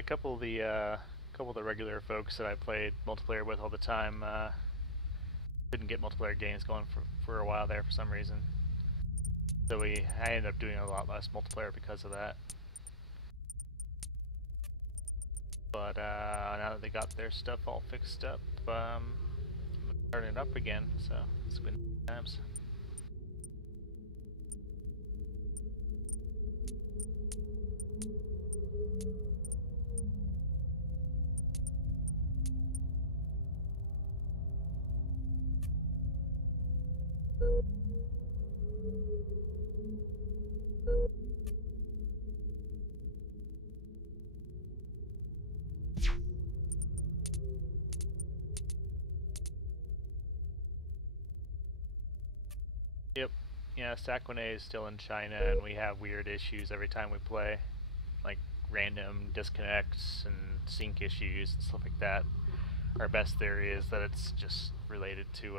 a couple of the regular folks that I played multiplayer with all the time couldn't get multiplayer games going for a while there for some reason. So I ended up doing a lot less multiplayer because of that. But now that they got their stuff all fixed up, I'm starting it up again. So it's been times. Yep. Yeah, Sakwane is still in China, and we have weird issues every time we play, like random disconnects and sync issues and stuff like that. Our best theory is that it's just related to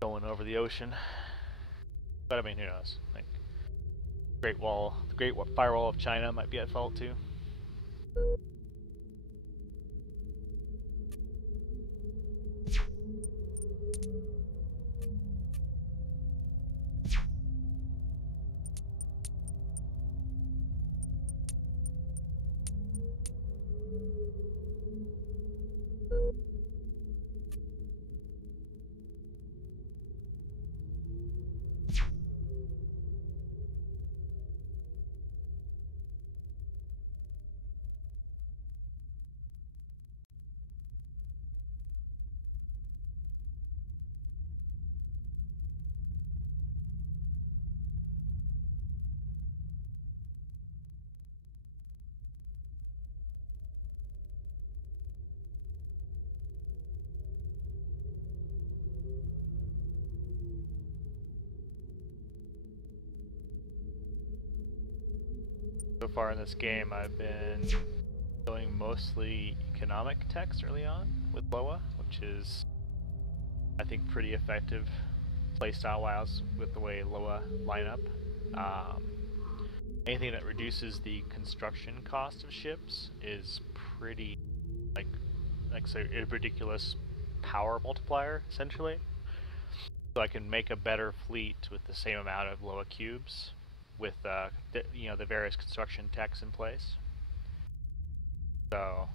going over the ocean. But I mean, who knows? Like, the Great Firewall of China might be at fault too. So far in this game, I've been doing mostly economic text early on with Loa, which is, I think, pretty effective playstyle-wise with the way Loa line up. Anything that reduces the construction cost of ships is pretty, like say, a ridiculous power multiplier, essentially. So I can make a better fleet with the same amount of Loa cubes with the various construction techs in place. So,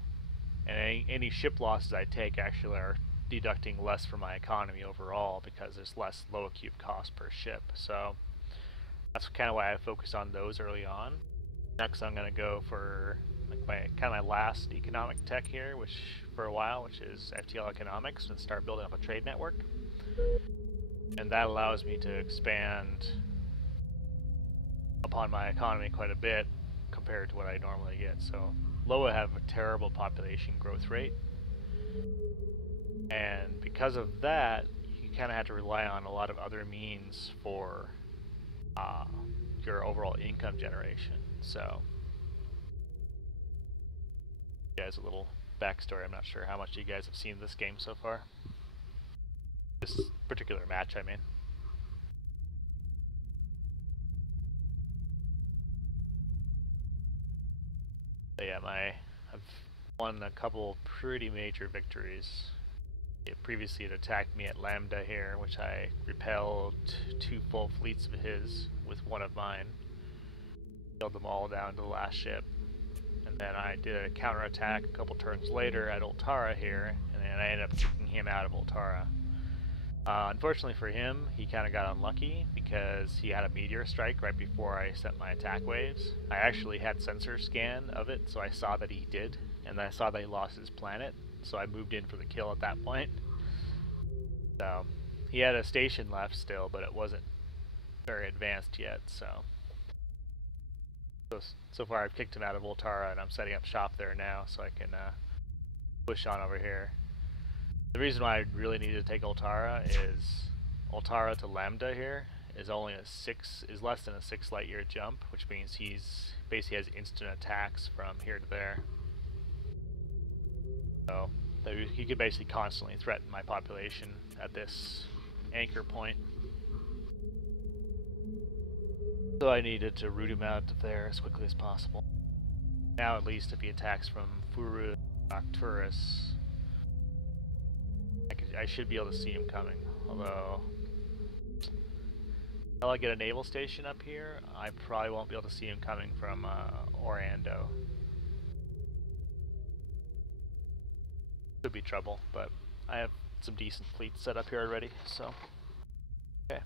and any ship losses I take actually are deducting less from my economy overall because there's less Loa cube cost per ship. So that's kind of why I focus on those early on. Next, I'm going to go for like my last economic tech here, which for a while, which is FTL economics, and start building up a trade network. And that allows me to expand upon my economy quite a bit compared to what I normally get. So Loa have a terrible population growth rate, and because of that, you kind of have to rely on a lot of other means for your overall income generation. So, guys, a little backstory. I'm not sure how much you guys have seen this game so far. This particular match, I mean. But yeah, I've won a couple pretty major victories. Previously, it attacked me at Lambda here, which I repelled 2 full fleets of his with one of mine. Killed them all down to the last ship. And then I did a counterattack a couple turns later at Ultara here, and then I ended up kicking him out of Ultara. Unfortunately for him, he kind of got unlucky because he had a meteor strike right before I sent my attack waves. I actually had sensor scan of it, so I saw that he did, and I saw that he lost his planet, so I moved in for the kill at that point. So, he had a station left still, but it wasn't very advanced yet, so far I've kicked him out of Ultara, and I'm setting up shop there now so I can push on over here. The reason why I really needed to take Ultara is Ultara to Lambda here is less than a 6 light year jump, which means he's basically has instant attacks from here to there. So he could basically constantly threaten my population at this anchor point. So I needed to root him out of there as quickly as possible. Now at least if he attacks from Furu Nocturus, I should be able to see him coming. Although, until I get a naval station up here, I probably won't be able to see him coming from Orando. Could be trouble, but I have some decent fleets set up here already, so okay.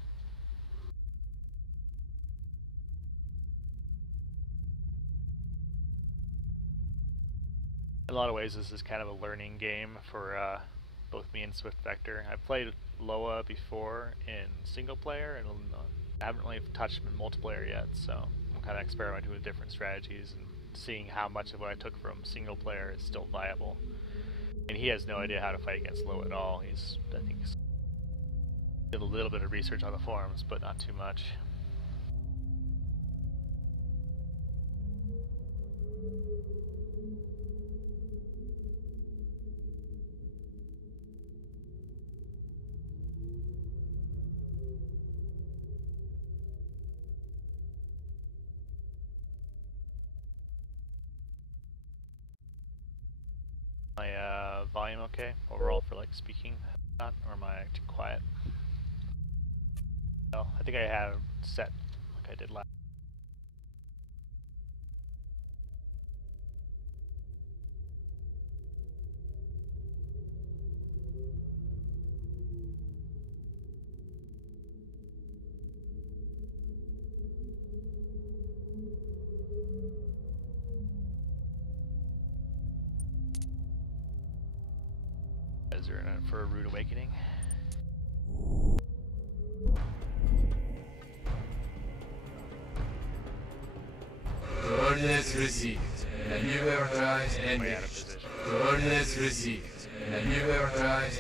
In a lot of ways, this is kind of a learning game for both me and Swift Vector. I've played Loa before in single player, and I haven't really touched him in multiplayer yet, so I'm kind of experimenting with different strategies and seeing how much of what I took from single player is still viable. And he has no idea how to fight against Loa at all. I think he's did a little bit of research on the forums, but not too much. My volume okay overall for like speaking, not, or am I too quiet? No, I think I have set like I did last. Is there for a rude awakening? Coordinates received. Maneuver engaged. Coordinates received. Maneuver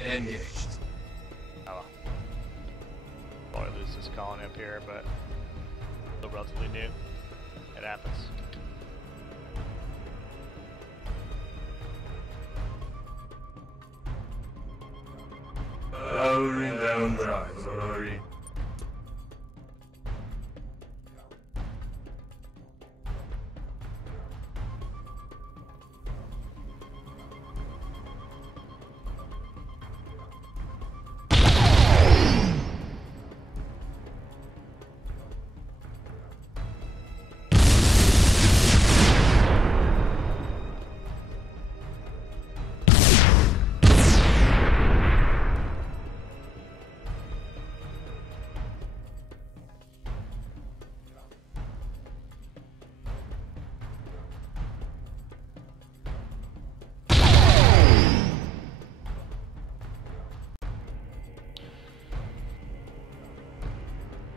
engaged. Oh well. Probably lose this colony up here, but still relatively new. It happens. Powering down drives, Aurori.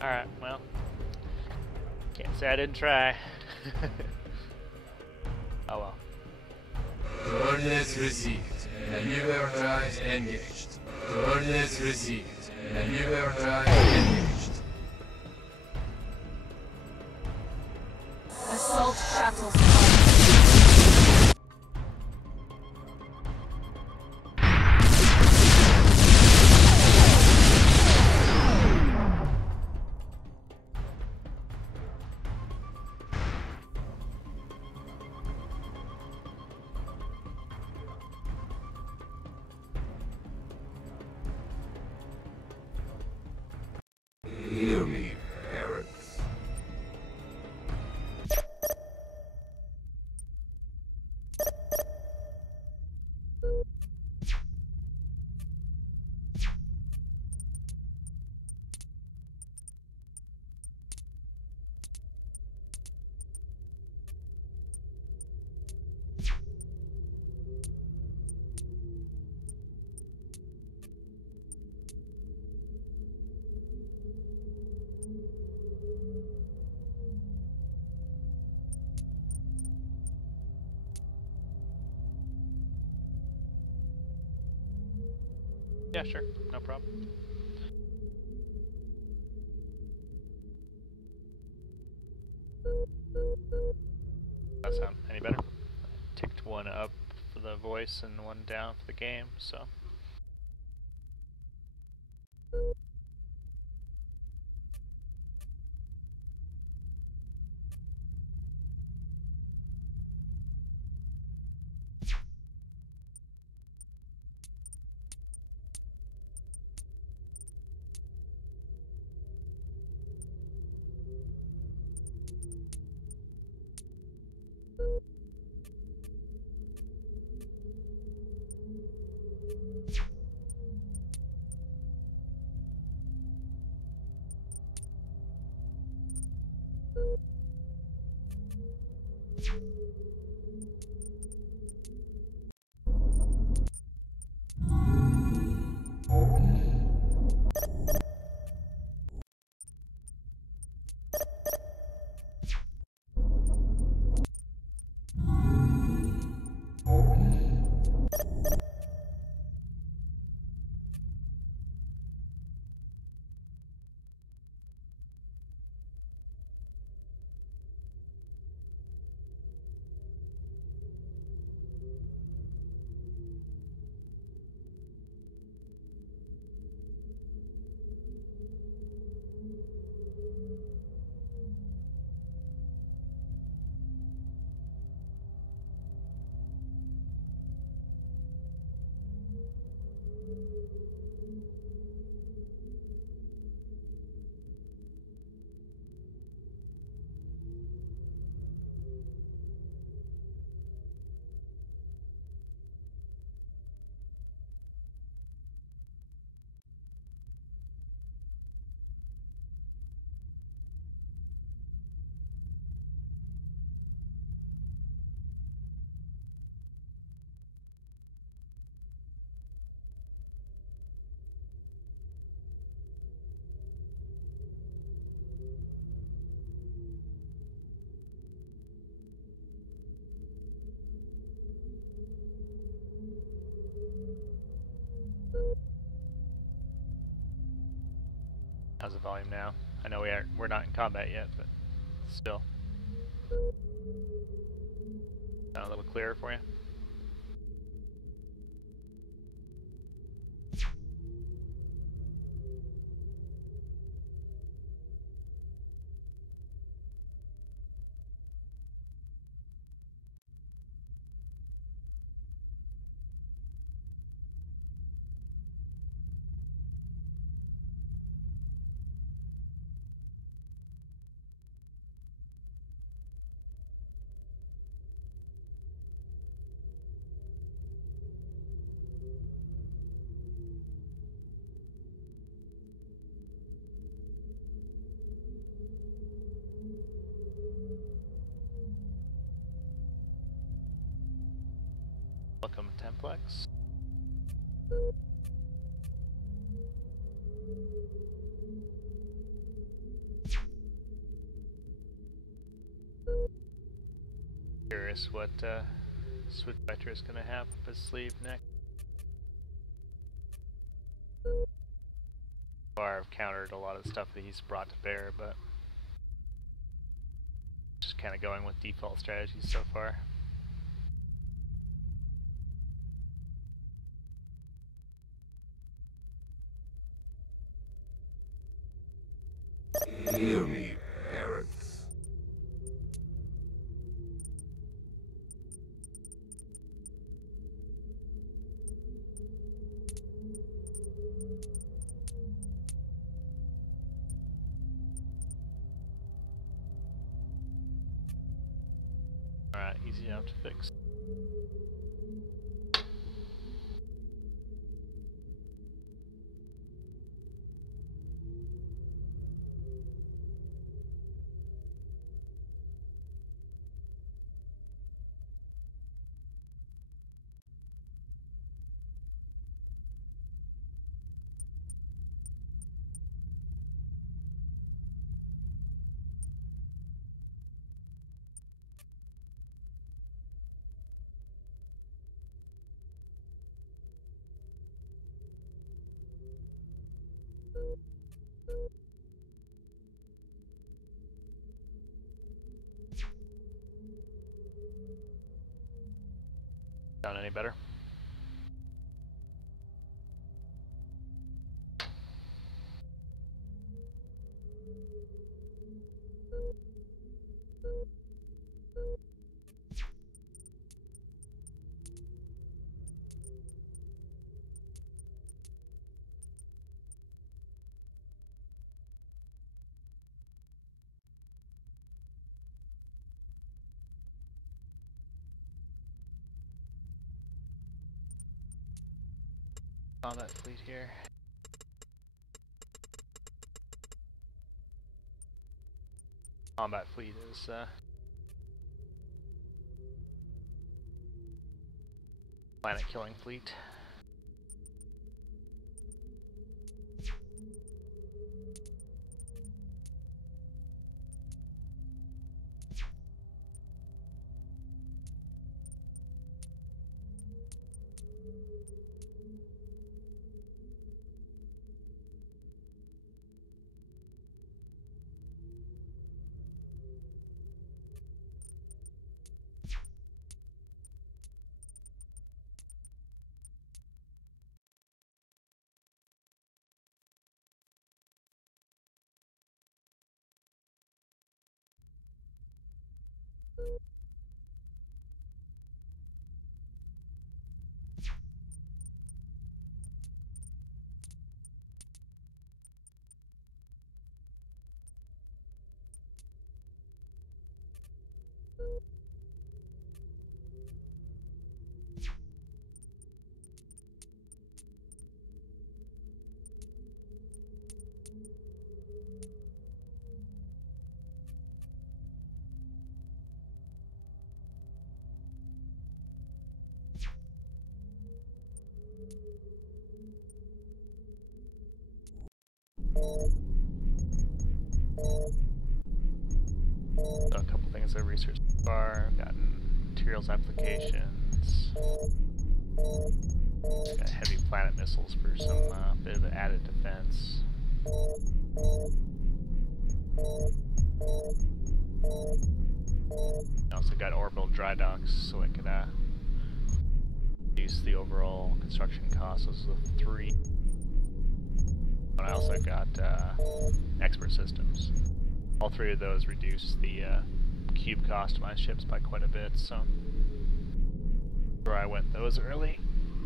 Alright, well, can't say I didn't try. Oh well. Coordinates received. Maneuver engaged. Coordinates received. Maneuver engaged. Assault shuttle. Hear me, parents. Yeah, sure, no problem. That sound any better? I ticked one up for the voice and one down for the game, so. How's the volume now? I know we're not in combat yet, but still. Sound a little clearer for you? Welcome, Templex. Curious what Switchfighter is going to have up his sleeve next. I've countered a lot of the stuff that he's brought to bear, but just kind of going with default strategies so far. Hear me, parents. Alright, easy enough to fix. Sound any better? Combat fleet here. Combat fleet is planet killing fleet. So a couple things I've researched so far. I've gotten materials applications. Got heavy planet missiles for some bit of added defense. I also got orbital dry docks so I could reduce the overall construction costs. Those are the three. But I also got expert systems. All three of those reduce the cube cost of my ships by quite a bit, so where I went those early.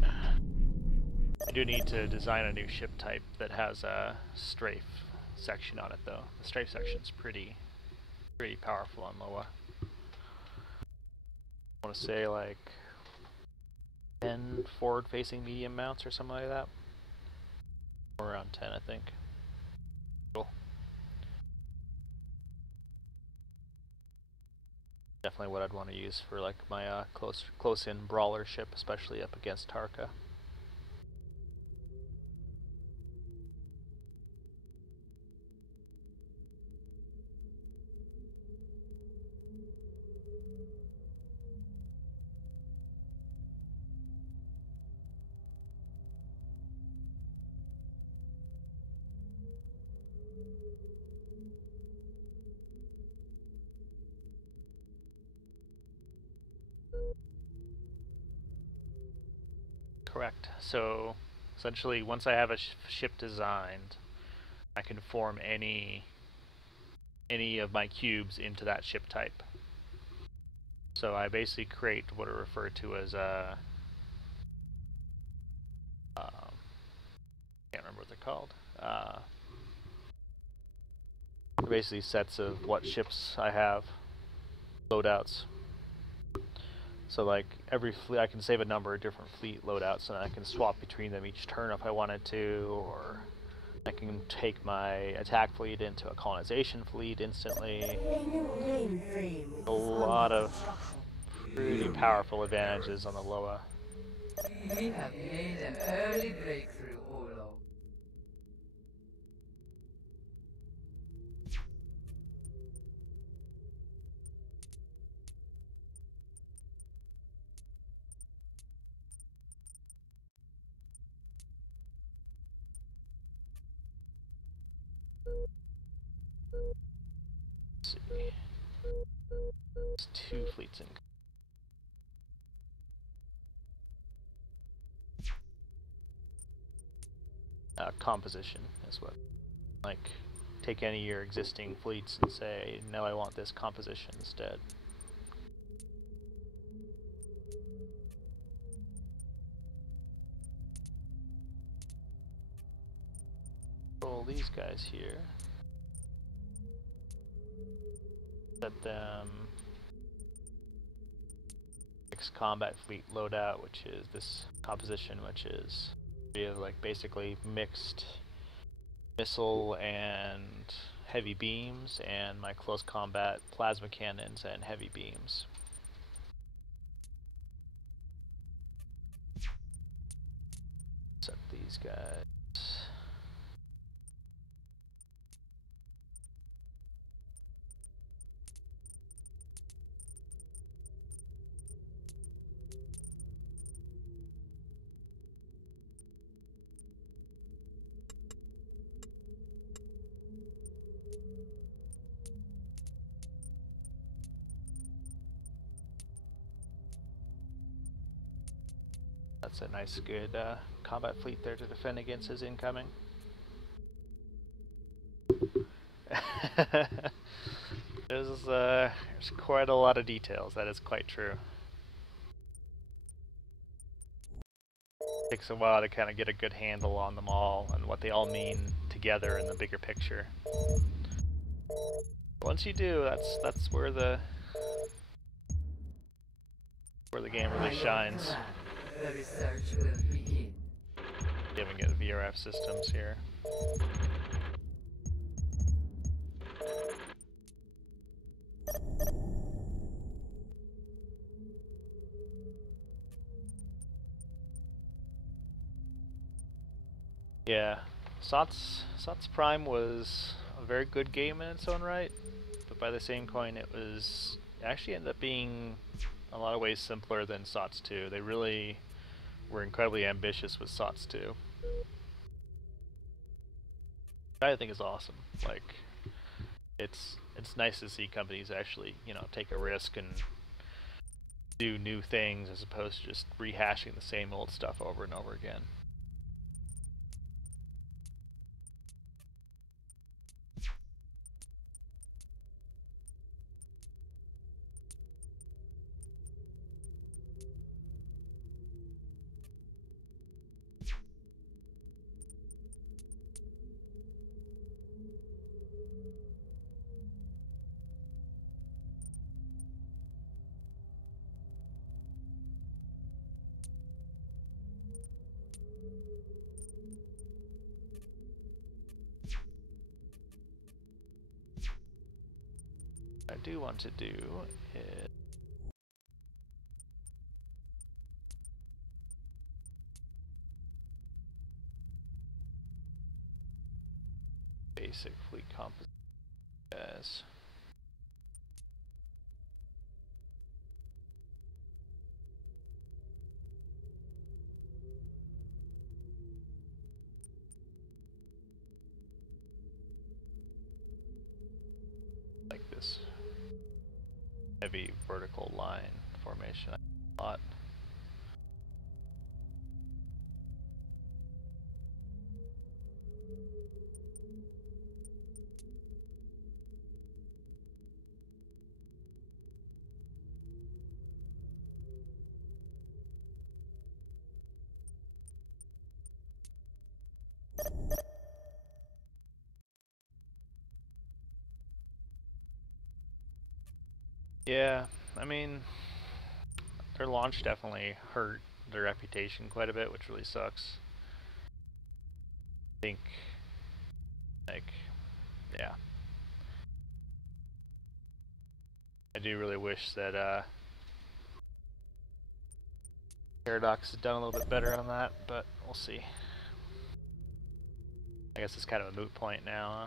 I do need to design a new ship type that has a strafe section on it though. The strafe section's pretty powerful on Loa. I want to say like 10 forward-facing medium mounts or something like that. Or around 10, I think. Cool. Definitely what I'd want to use for like my close-in brawler ship, especially up against Tarka. Correct. So essentially, once I have a ship designed, I can form any of my cubes into that ship type. So I basically create what are referred to as a can't remember what they're called. Basically sets of what ships I have, loadouts. So like every fleet, I can save a number of different fleet loadouts, and I can swap between them each turn if I wanted to, or I can take my attack fleet into a colonization fleet instantly. A lot of pretty powerful advantages on the Loa. We have made an early breakthrough, Olo. Let's see. There's 2 fleets in. Composition is what, like, take any of your existing fleets and say, no, I want this composition instead. Roll these guys here. Set them combat fleet loadout, which is this composition, which is We have like basically mixed missile and heavy beams, and my close combat plasma cannons and heavy beams. Set these guys. That's a nice, good combat fleet there to defend against his incoming. There's quite a lot of details. That is quite true. Takes a while to kind of get a good handle on them all and what they all mean together in the bigger picture. Once you do, that's where the game really shines. The research will begin. Giving it VRF systems here. Yeah, SOTS Prime was a very good game in its own right, but by the same coin, it was actually ended up being in a lot of ways simpler than SOTS 2. They really were incredibly ambitious with SOTS 2. I think is awesome. Like, it's nice to see companies actually, you know, take a risk and do new things as opposed to just rehashing the same old stuff over and over again. What I do want to do is basic fleet composition as like this heavy vertical line formation a lot. Yeah, I mean, their launch definitely hurt their reputation quite a bit, which really sucks. I think, like, yeah. I do really wish that Paradox has done a little bit better on that, but we'll see. I guess it's kind of a moot point now, huh?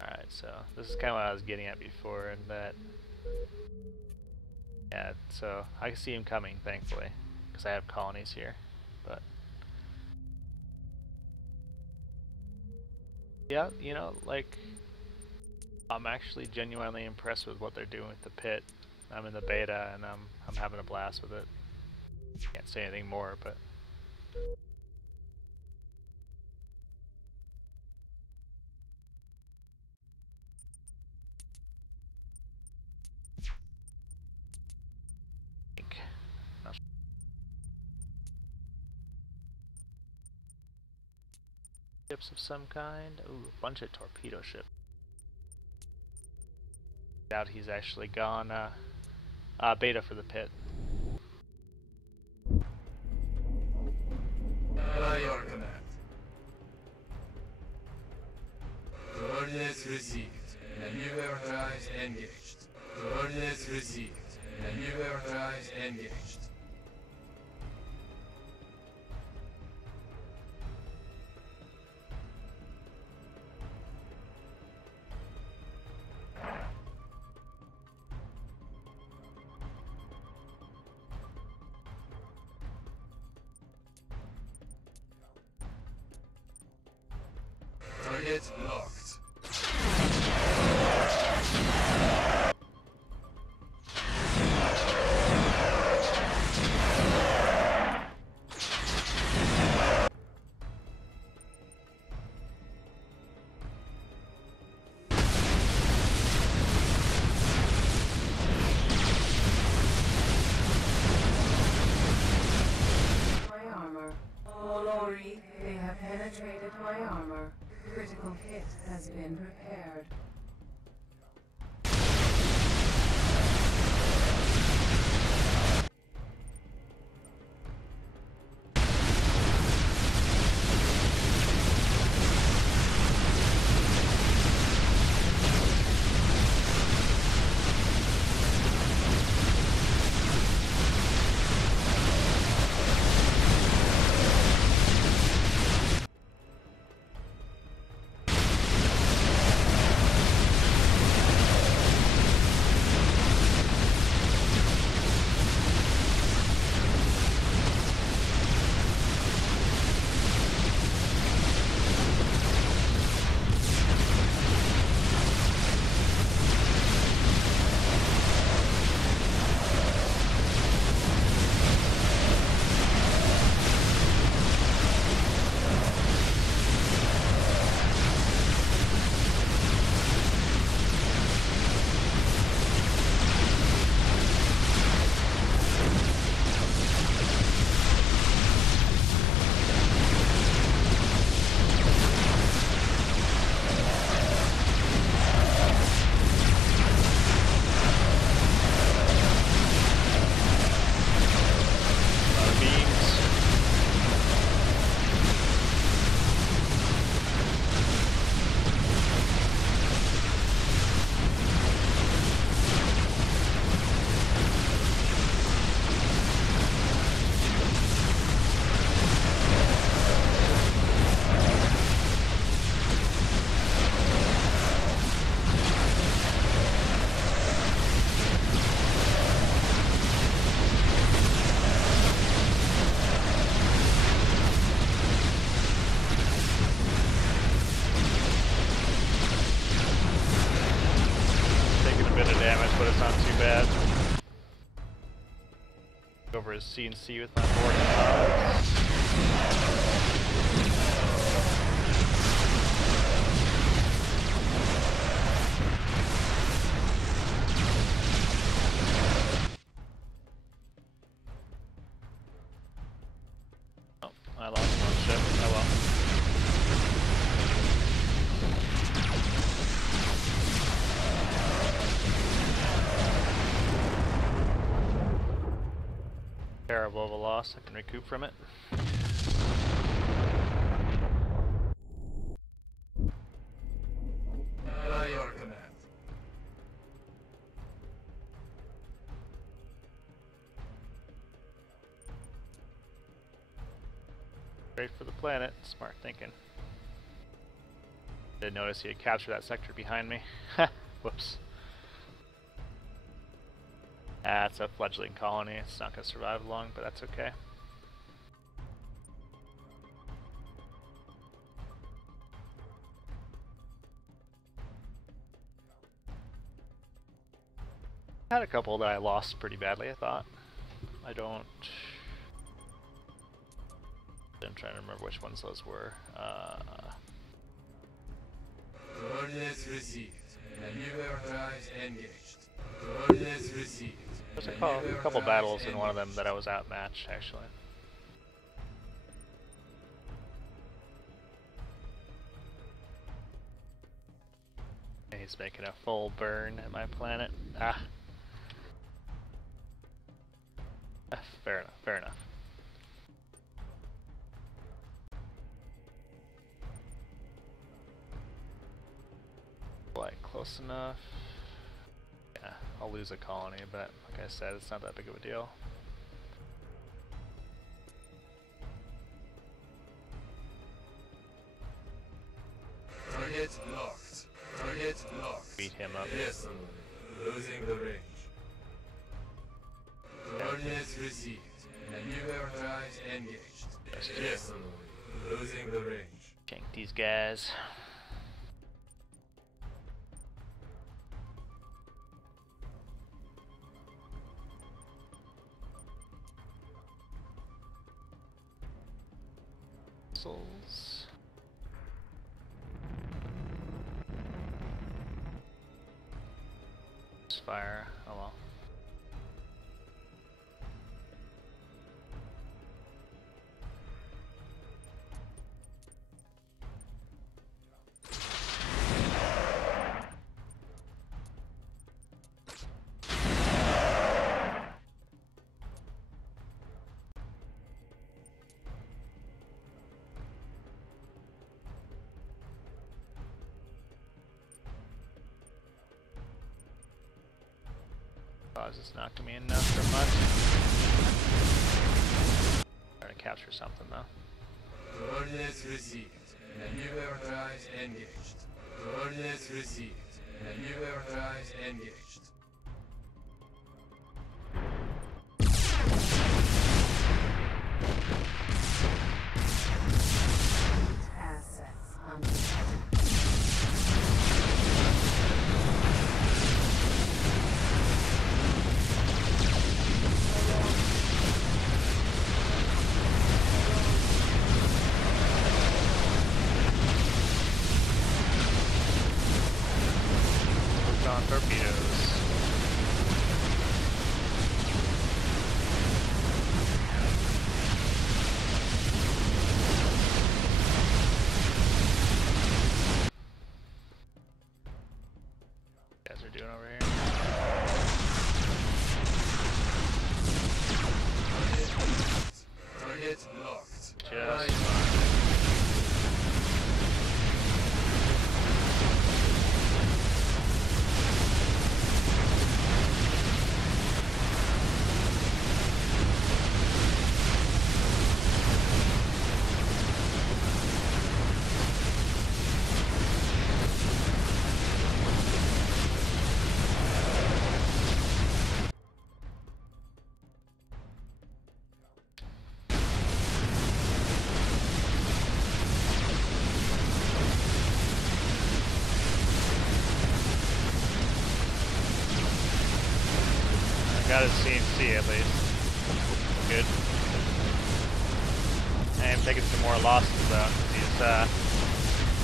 Alright, so this is kind of what I was getting at before, and that, yeah, so I can see him coming, thankfully, because I have colonies here, but yeah, you know, like, I'm actually genuinely impressed with what they're doing with the pit. I'm in the beta, and I'm having a blast with it. Can't say anything more, but ships of some kind. Ooh, a bunch of torpedo ships. Doubt he's actually gone beta for the pit. Target locked. My armor. Olori, they have penetrated my armor. Critical hit has been prepared. Bada beans. Taking a bit of damage, but it's not too bad. Go over his CNC with my board and pods. Oh, I lost one ship. Oh well. Terrible of a loss. I can recoup from it. By your command. Straight for the planet. Smart thinking. Didn't notice he had captured that sector behind me. Whoops. That's a fledgling colony. It's not going to survive long, but that's okay. Had a couple that I lost pretty badly, I thought. I'm trying to remember which ones those were. Coordinates received. Maneuver drives engaged. Coordinates received. There's a couple battles in one of them that I was outmatched, actually. He's making a full burn at my planet. Ah. Fair enough, fair enough. Like, close enough. Yeah, I'll lose a colony, but like I said, it's not that big of a deal. Target locked. Target locked. Beat him up. Yes, losing the range. Coordinates received. Maneuver drives engaged. Yes, losing the range. Gank these guys. vessels. Just fire. Oh well. Is not gonna be enough for much. Trying to capture something though. Coordinates received. Maneuver engaged. Coordinates received. Maneuver engaged. Assets under attack. Torpedoes. You guys are doing over here? Target locked. Just got his CNC at least. Good. I am taking some more losses though. He's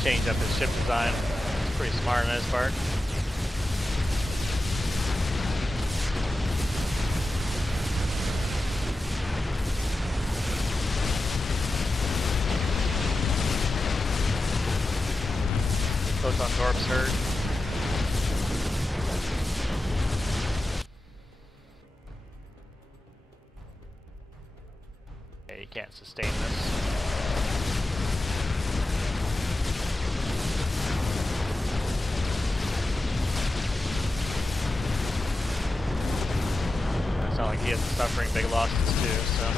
changed up his ship design. It's pretty smart on his part. Photon Torp's hurt. You can't sustain this. It's not like he is suffering big losses too, so.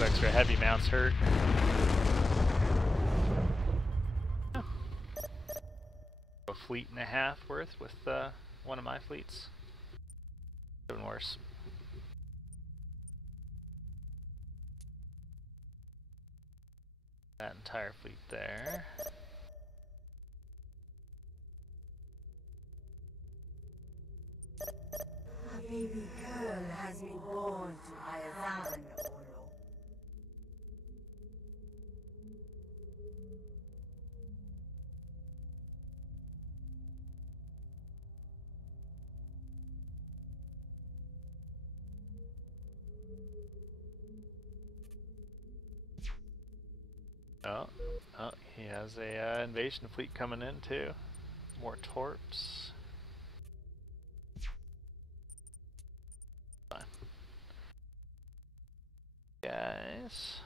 Extra heavy mounts hurt. A fleet and a half worth with one of my fleets. Even worse. That entire fleet there. A baby girl has been born to Ayavan, Olo. Oh, he has a invasion fleet coming in too. More torps. Fine. Guys.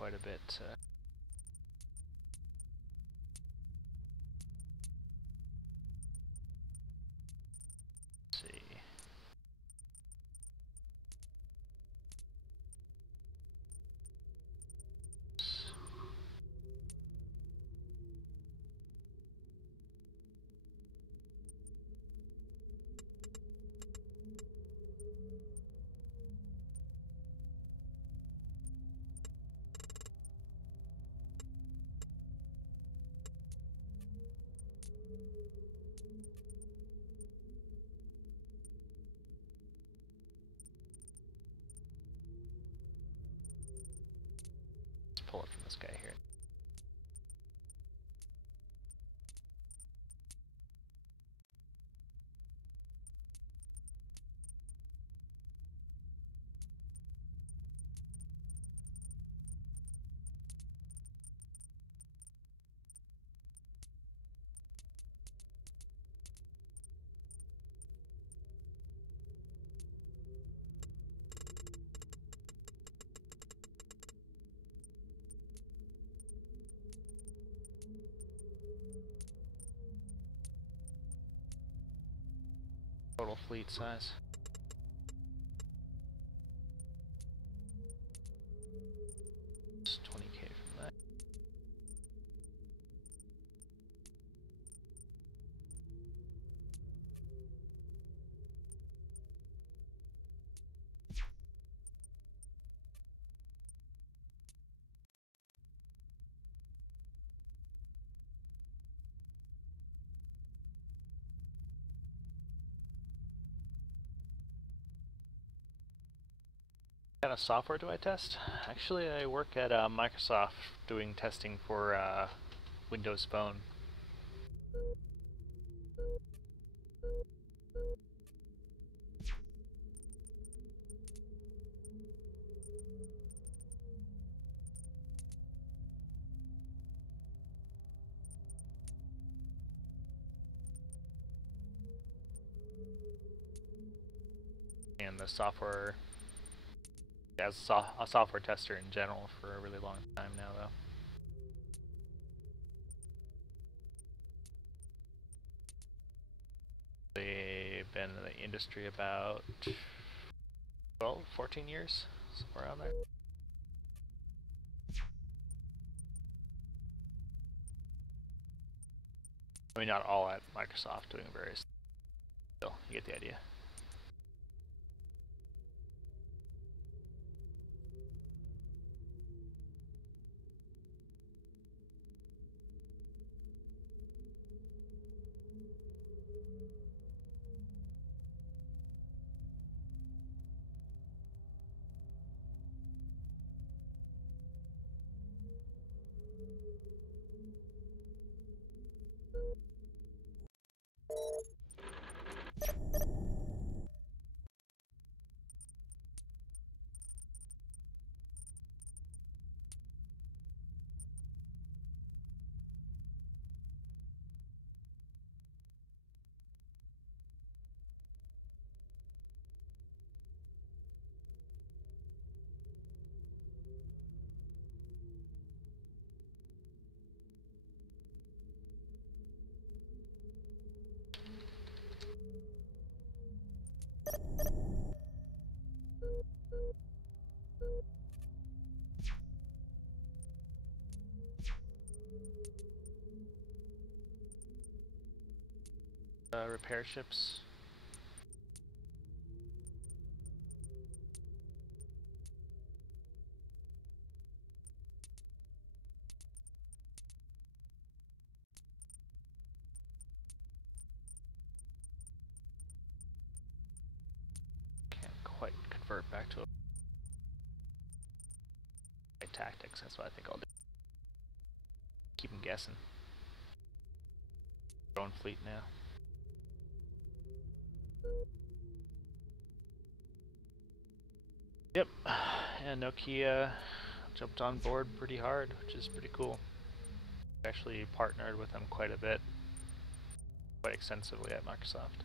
quite a bit. Let's see. Pull it from this guy here. Total fleet size. Just 20k from that. What kind of software do I test? Actually, I work at Microsoft doing testing for Windows Phone. And the software, as a software tester in general for a really long time now, though. They've been in the industry about 12, 14 years, somewhere around there. I mean, not all at Microsoft, doing various. Still, you get the idea. Repair ships. Can't quite convert back to my tactics. That's what I think I'll do. Keep them guessing. Drone fleet now. Yep, and Nokia jumped on board pretty hard, which is pretty cool. Actually partnered with them quite a bit, quite extensively at Microsoft.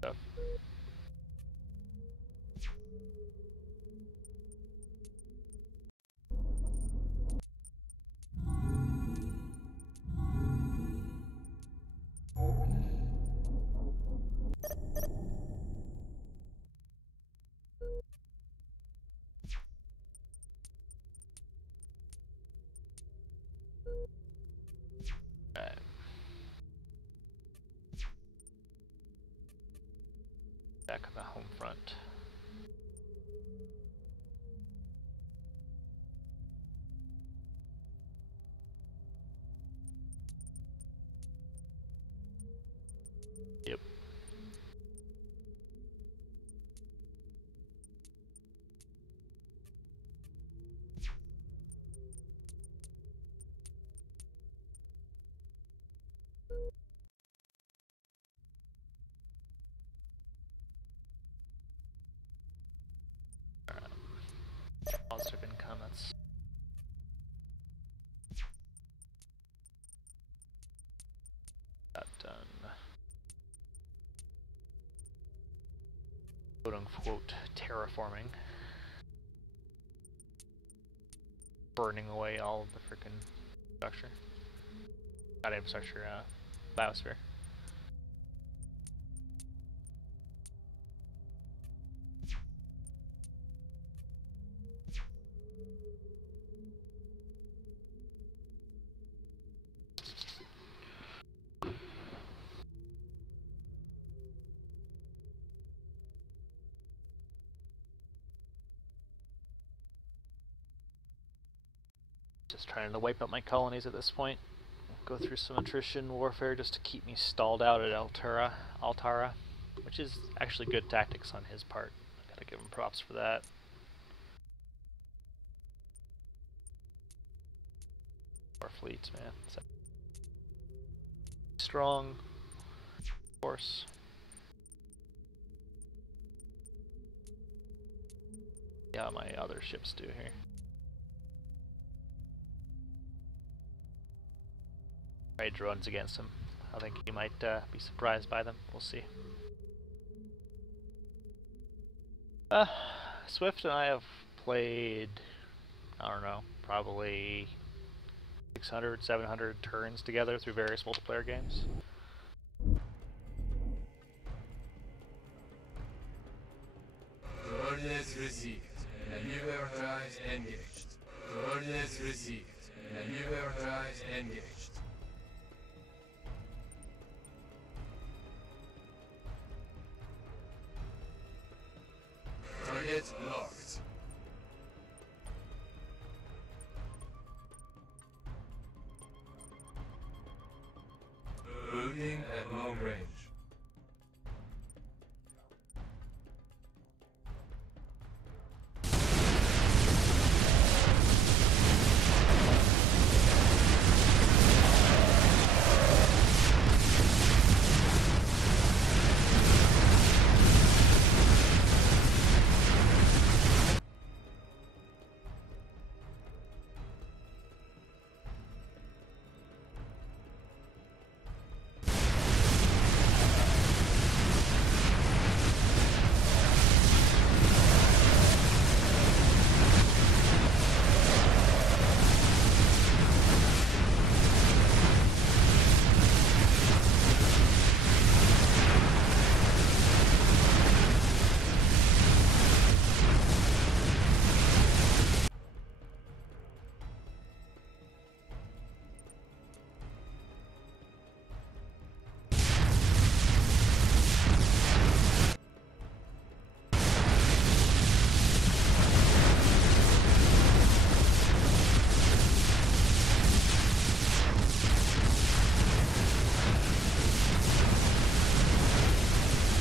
Stuff. front. Yep. Positive income, that's that done. Quote unquote terraforming. Burning away all of the frickin' infrastructure. Not infrastructure, biosphere. Just trying to wipe out my colonies at this point. Go through some attrition warfare just to keep me stalled out at Altara, which is actually good tactics on his part. I gotta give him props for that. Our fleets, man. So strong force. Yeah, my other ships do here. Trade drones against him. I think he might be surprised by them. We'll see. Swift and I have played, I don't know, probably 600, 700 turns together through various multiplayer games. Coordinates received. Maneuver engaged. Coordinates received. Maneuver engaged. Target locked. Moving at long range.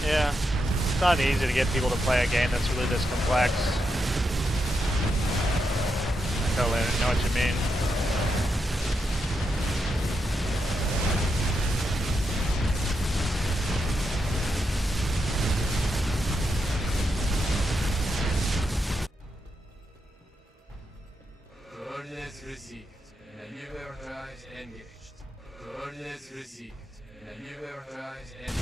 Yeah, it's not easy to get people to play a game that's really this complex. I totally know what you mean. Coordinates received. Maneuver engaged. Coordinates received. Maneuver engaged.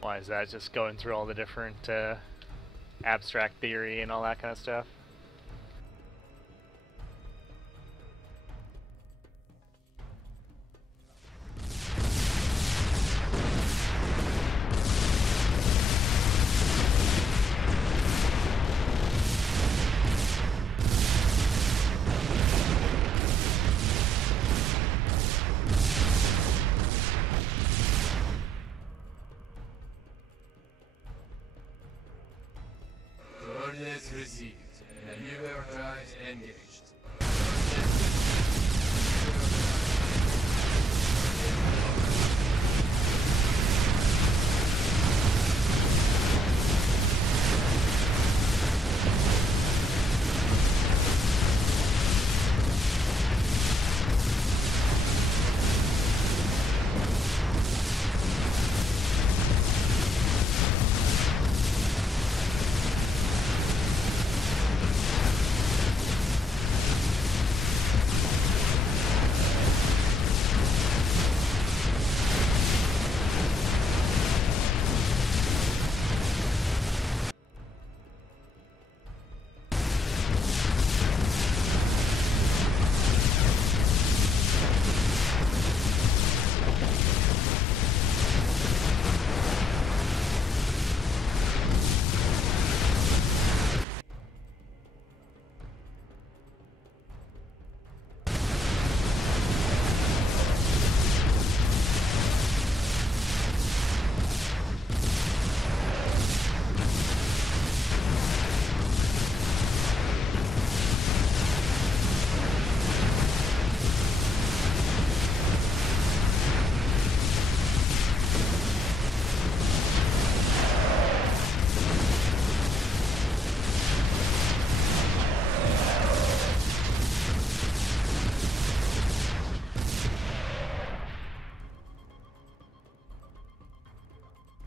Why is that? Just going through all the different abstract theory and all that kind of stuff? Coordinates received. Maneuver drives engaged.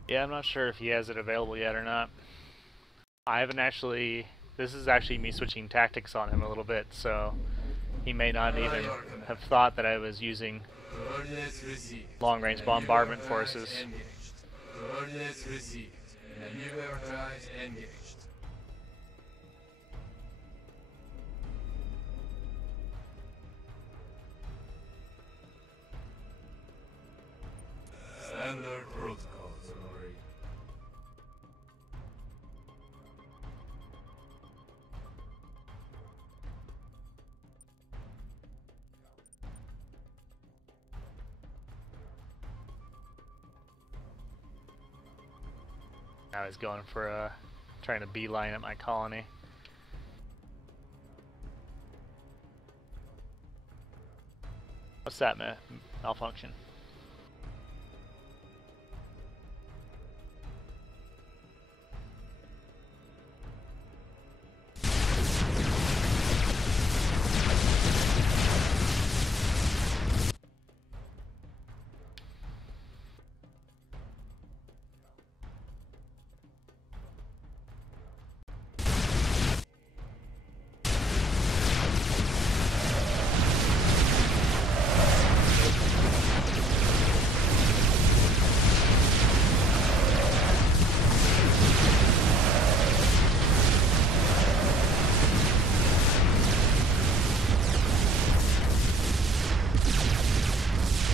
Yeah, I'm not sure if he has it available yet or not. I haven't actually... This is actually me switching tactics on him a little bit, so he may not even have thought that I was using Coordinates received. long-range bombardment forces. Engaged. Coordinates received. Maneuver drives engaged. Standard protocols, Lori. Now he's going for trying to beeline at my colony. What's that, malfunction?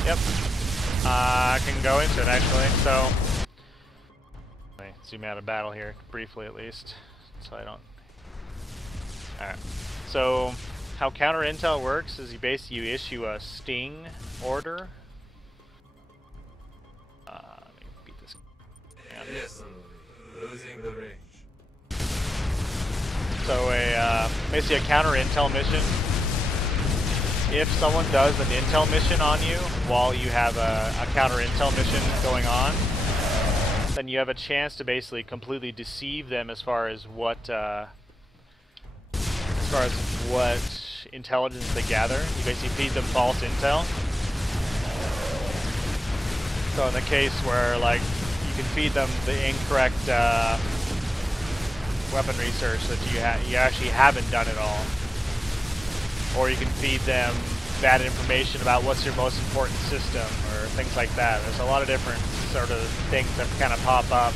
Yep. I can go into it actually, so let me zoom out of battle here briefly at least, so I don't... Alright. So how counter intel works is you issue a sting order. Let me beat this. Yes, Lori. Losing the range. So basically a counter intel mission. If someone does an intel mission on you while you have a counter intel mission going on, then you have a chance to basically completely deceive them as far as what intelligence they gather. You basically feed them false intel. So in the case where like you can feed them the incorrect weapon research that you actually haven't done at all. Or you can feed them bad information about what's your most important system or things like that. There's a lot of different sort of things that kind of pop up.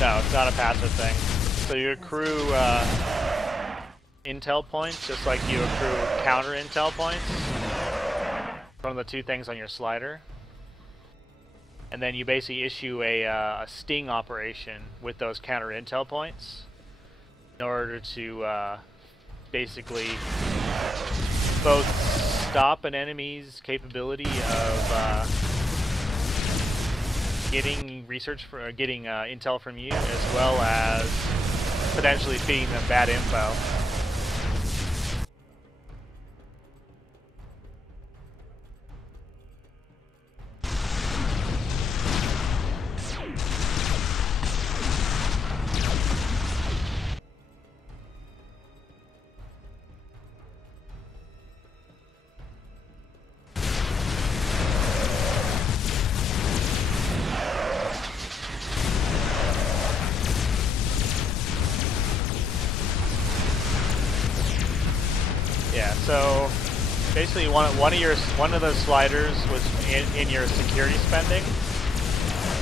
No, it's not a passive thing. So you accrue intel points just like you accrue counter intel points from the two things on your slider. And then you basically issue a sting operation with those counter intel points in order to basically both stop an enemy's capability of getting intel from you, as well as potentially feeding them bad info. Yeah, so basically one of those sliders was in your security spending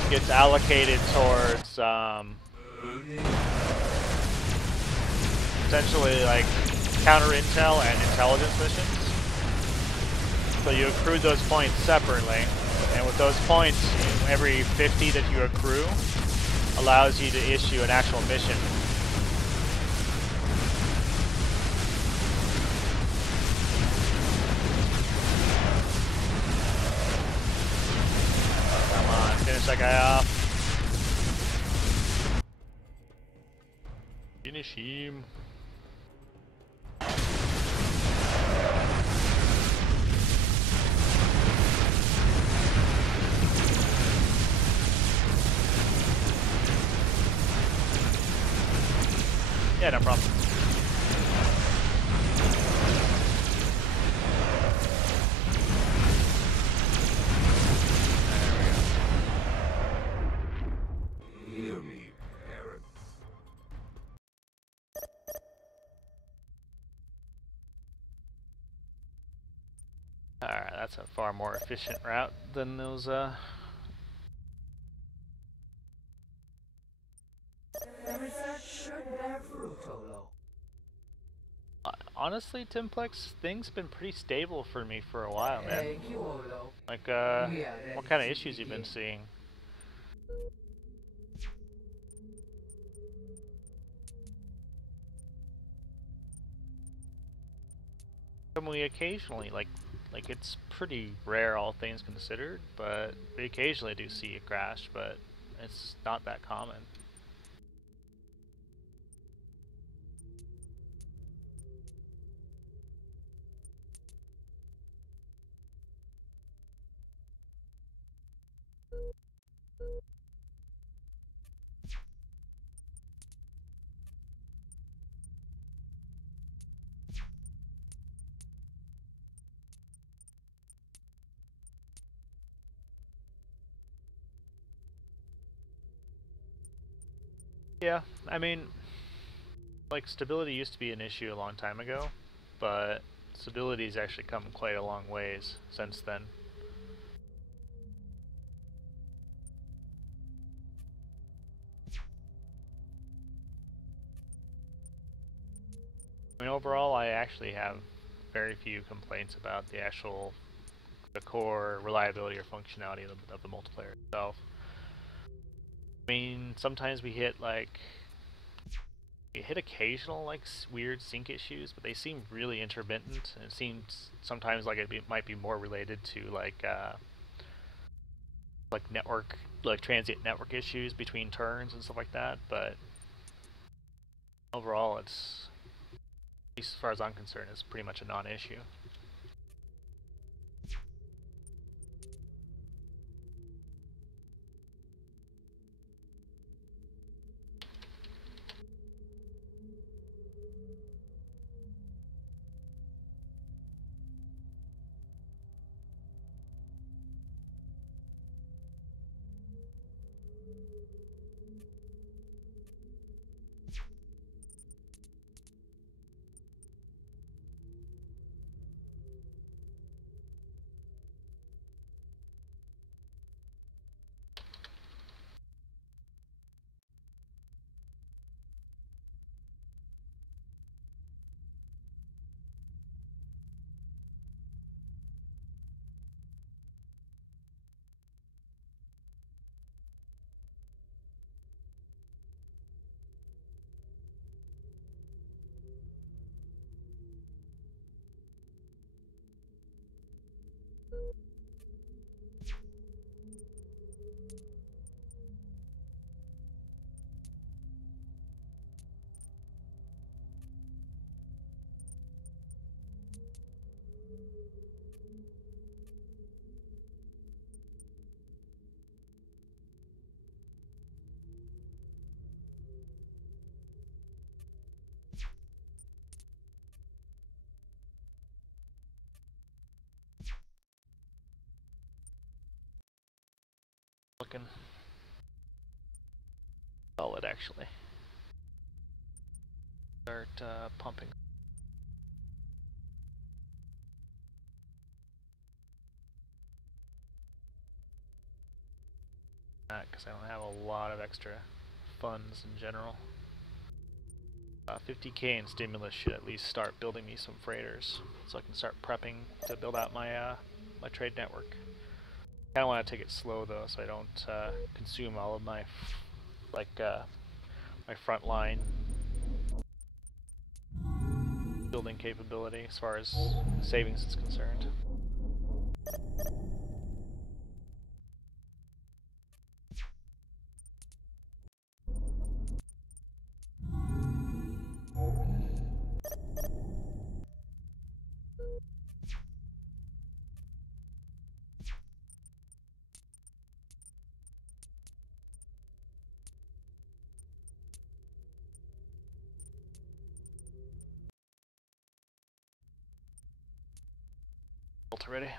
gets allocated towards essentially like counter intel and intelligence missions. So you accrued those points separately, and with those points, every 50 that you accrue allows you to issue an actual mission. Finish that guy off. Finish him. Yeah, no problem. Alright, that's a far more efficient route than those, The research should bear fruit, Olo. Honestly, Timplex, things been pretty stable for me for a while, man. Thank you, Olo. Like, We are ready what kind of to issues you've been begin. seeing? I mean, we occasionally, like it's pretty rare, all things considered, but we occasionally do see a crash, but it's not that common. Yeah, I mean, like, stability used to be an issue a long time ago, but stability's actually come quite a long ways since then. I mean, overall, I actually have very few complaints about the core reliability or functionality of the multiplayer itself. I mean, sometimes we hit occasional weird sync issues, but they seem really intermittent, and it seems sometimes like might be more related to transient network issues between turns and stuff like that. But overall, it's, at least as far as I'm concerned, it's pretty much a non-issue. Looking solid, actually. Start pumping. Because I don't have a lot of extra funds in general. 50k in stimulus should at least start building me some freighters, so I can start prepping to build out my my trade network. I kind of want to take it slow though, so I don't consume all of my my frontline building capability as far as savings is concerned. Built already.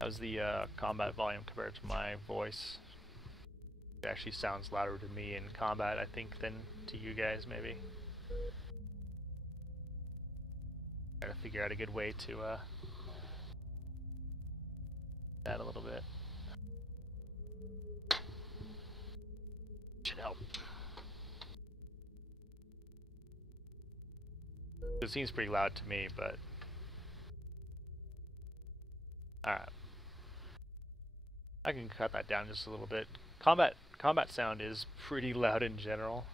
How's the combat volume compared to my voice? It actually sounds louder to me in combat, I think, than to you guys, maybe. Gotta figure out a good way to that a little bit. Should help. It seems pretty loud to me, but alright. I can cut that down just a little bit. Combat sound is pretty loud in general.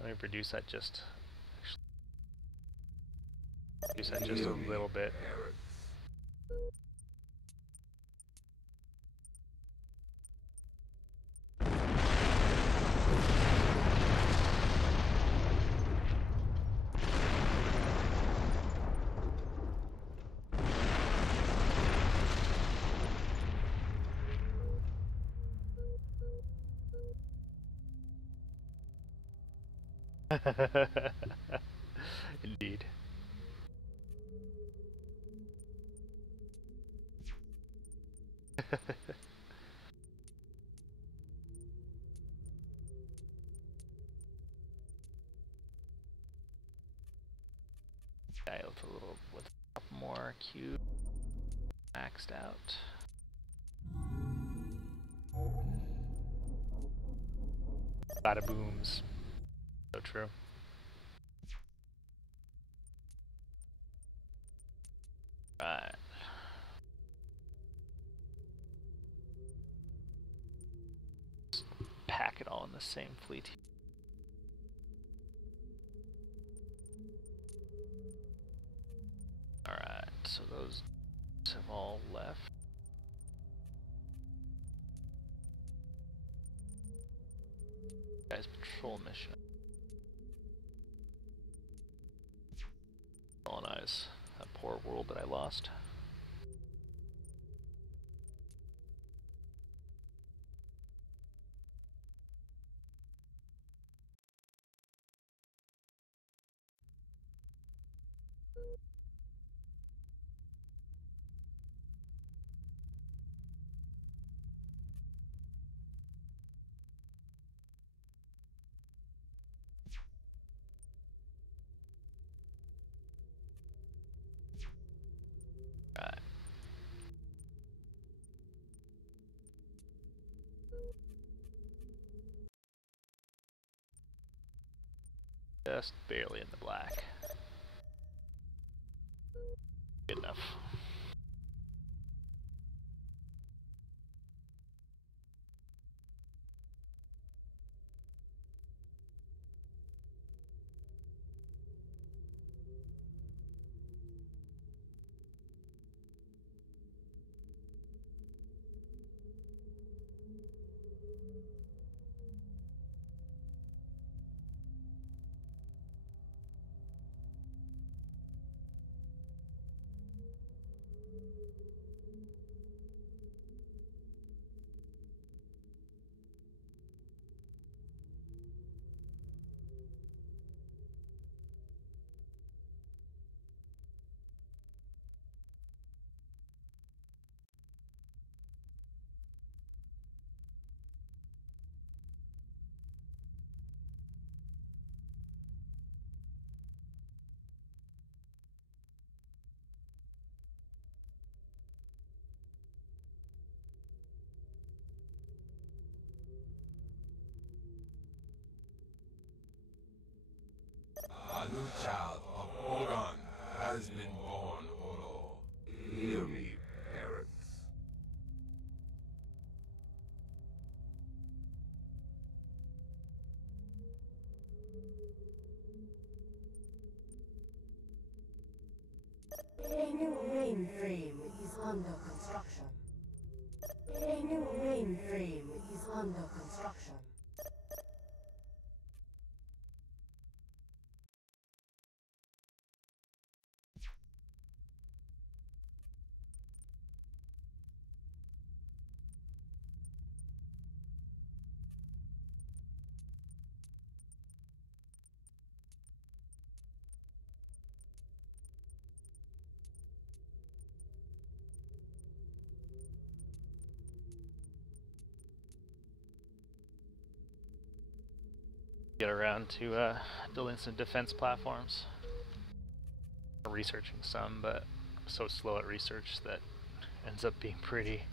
Let me reduce that just a little bit. Indeed. Dial with a little with a couple more cube maxed out. Bada booms. So true. Right. Just pack it all in the same fleet. Alright, so those have all left. Guys, patrol mission. Colonize that poor world that I lost. Just barely in the black. Good enough. A new child of Ogan has been born, Oro. Hear me, parents. A new mainframe is under construction. A new mainframe is under construction. Get around to building some defense platforms. Researching some, but I'm so slow at research that ends up being pretty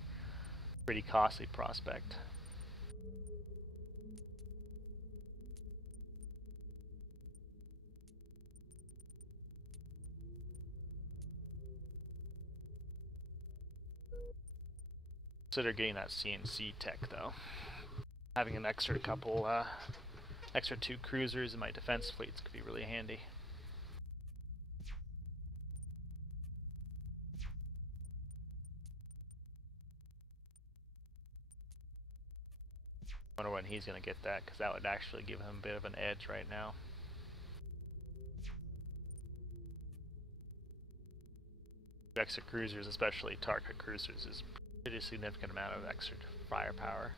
costly prospect. Consider getting that CNC tech though. Having an extra extra 2 cruisers in my defense fleets could be really handy. I wonder when he's going to get that, because that would actually give him a bit of an edge right now. Extra cruisers, especially Tarka cruisers, is a pretty significant amount of extra firepower.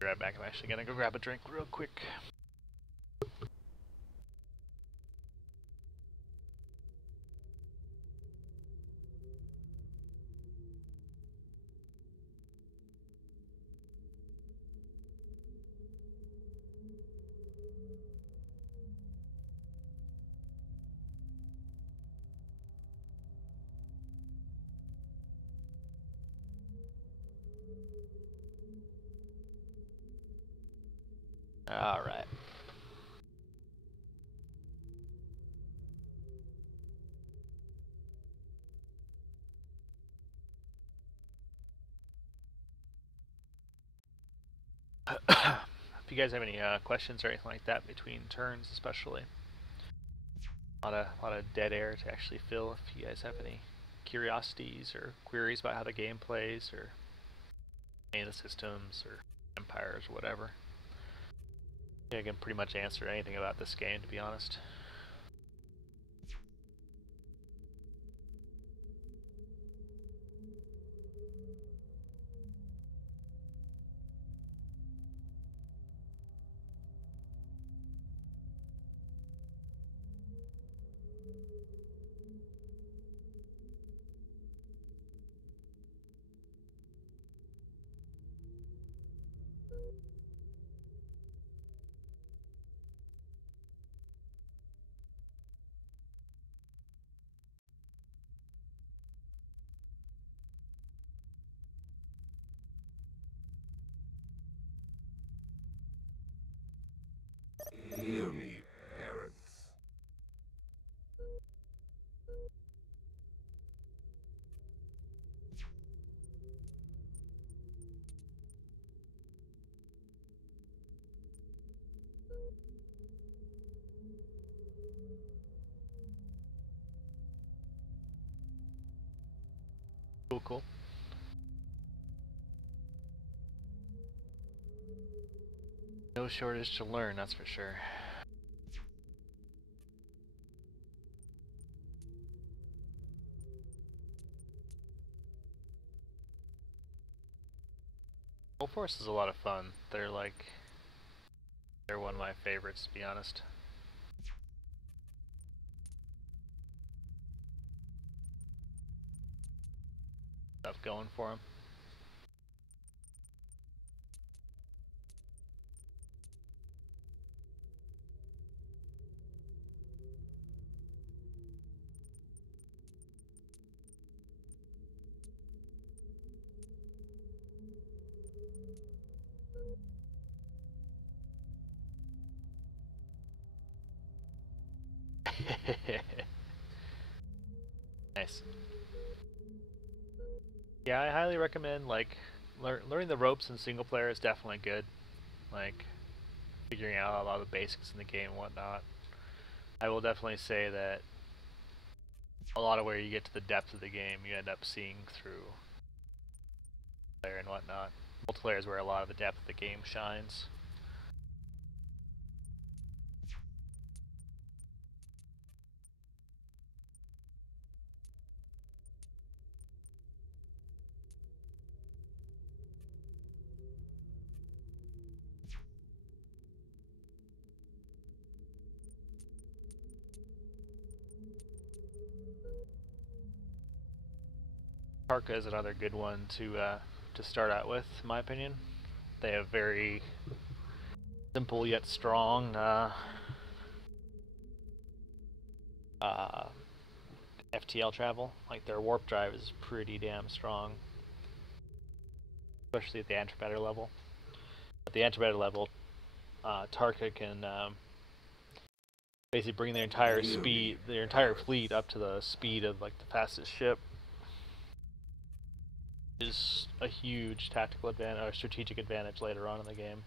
Be right back. I'm actually gonna go grab a drink real quick. All right. you guys have any questions or anything like that between turns, especially. A lot of dead air to actually fill. If you guys have any curiosities or queries about how the game plays, or any of the systems, or empires, or whatever. I can pretty much answer anything about this game, to be honest. Hear me, parents. Cool, cool. No shortage to learn, that's for sure. Full Force is a lot of fun. They're one of my favorites, to be honest. Stuff going for them. Nice. Yeah, I highly recommend, like, learning the ropes in single player is definitely good. Like, figuring out a lot of the basics in the game and whatnot. I will definitely say that a lot of where you get to the depth of the game, you end up seeing through player and whatnot. Multiplayer is where a lot of the depth of the game shines. Tarka is another good one to start out with, in my opinion. They have very simple yet strong FTL travel. Like, their warp drive is pretty damn strong, especially at the antimatter level. At the antimatter level, Tarka can basically bring their entire fleet up to the speed of like the fastest ship. Is a huge tactical advantage or strategic advantage later on in the game.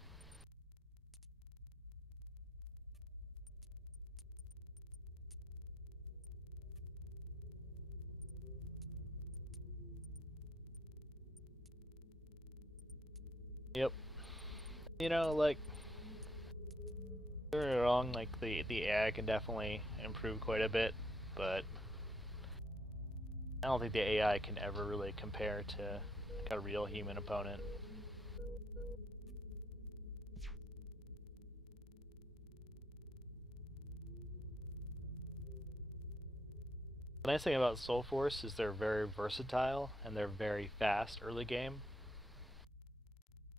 Yep. You know, like, don't get me wrong, like the AI can definitely improve quite a bit, but I don't think the AI can ever really compare to like a real human opponent. The nice thing about Soul Force is they're very versatile and they're very fast early game.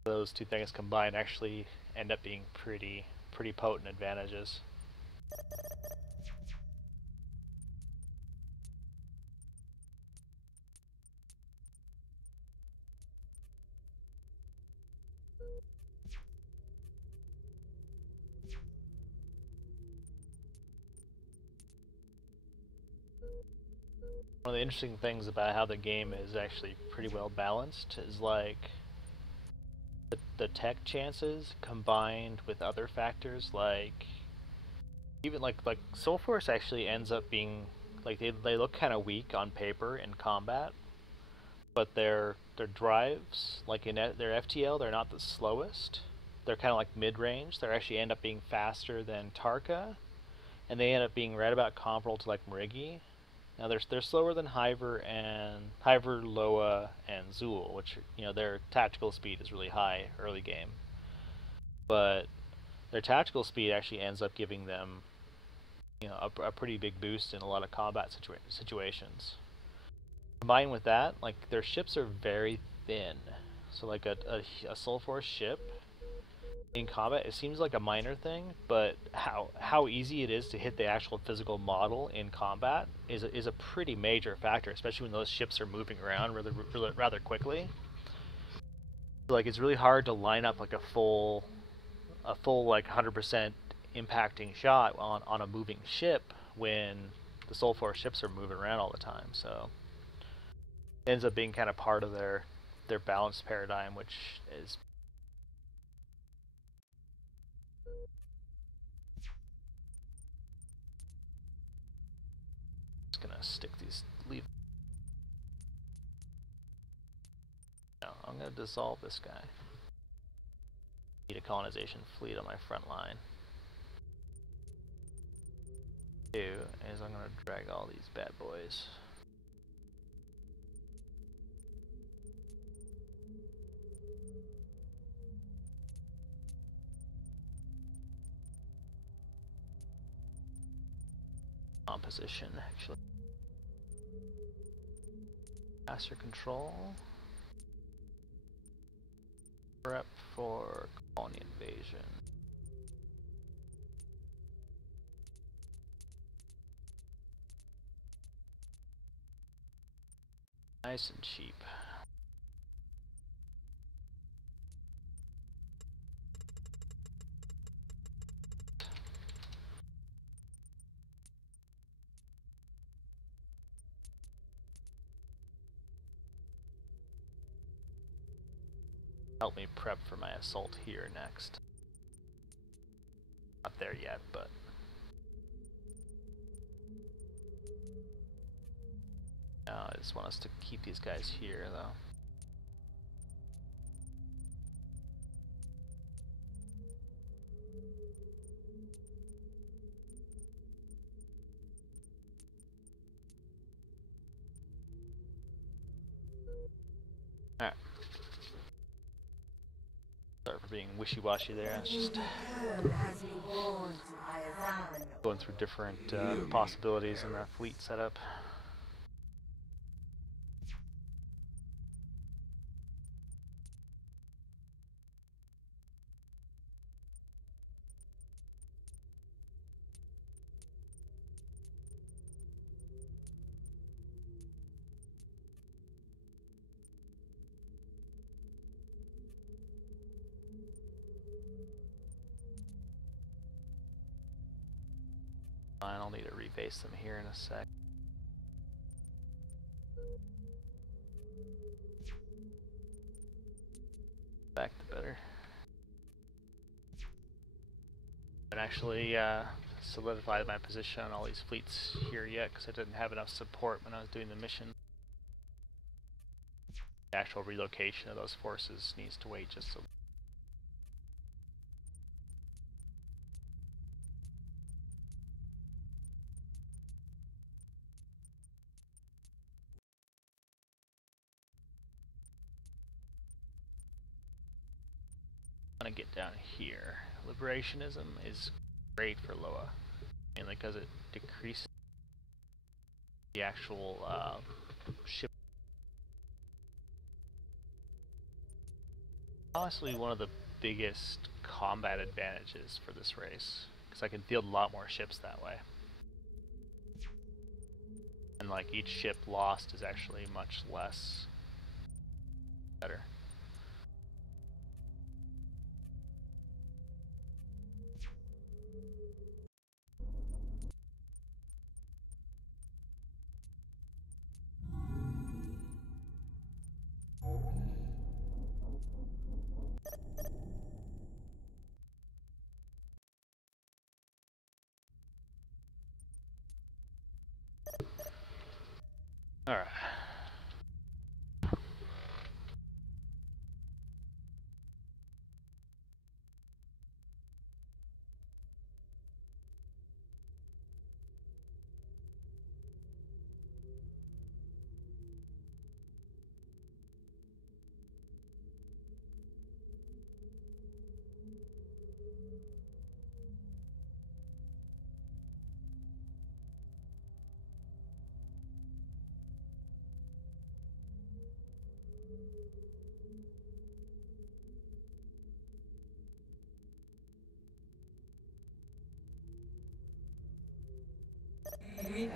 Those two things combined actually end up being pretty potent advantages. One of the interesting things about how the game is actually pretty well balanced is like the tech chances combined with other factors like even like Soul Force actually ends up being like they look kind of weak on paper in combat, but their drives like in their FTL they're not the slowest. They're kind of like mid-range. They actually end up being faster than Tarka, and they end up being right about comparable to like Marigi. Now they're slower than Hiver, Loa, and Zool, which their tactical speed is really high early game. But their tactical speed actually ends up giving them a pretty big boost in a lot of combat situations. Combined with that, like their ships are very thin. So like a Soul Force ship in combat, it seems like a minor thing, but how easy it is to hit the actual physical model in combat is a pretty major factor, especially when those ships are moving around rather quickly. Like it's really hard to line up like a full like 100% impacting shot on a moving ship when the Soul Force ships are moving around all the time. So it ends up being kind of part of their balanced paradigm, which is gonna stick these leave. No, I'm gonna dissolve this guy. Need a colonization fleet on my front line. Do is I'm gonna drag all these bad boys. Composition actually. Master control. Prep for colony invasion. Nice and cheap. Help me prep for my assault here next. Not there yet, but I just want us to keep these guys here, though. Alright. Sorry for being wishy-washy there. It's just going through different possibilities in the fleet setup. Fine, I'll need to rebase them here in a sec. Back the better. And actually solidified my position on all these fleets here yet because I didn't have enough support when I was doing the mission. The actual relocation of those forces needs to wait just a get down here. Liberationism is great for Loa, mainly because it decreases the actual ship. Honestly, one of the biggest combat advantages for this race, because I can field a lot more ships that way. And like each ship lost is actually much less better.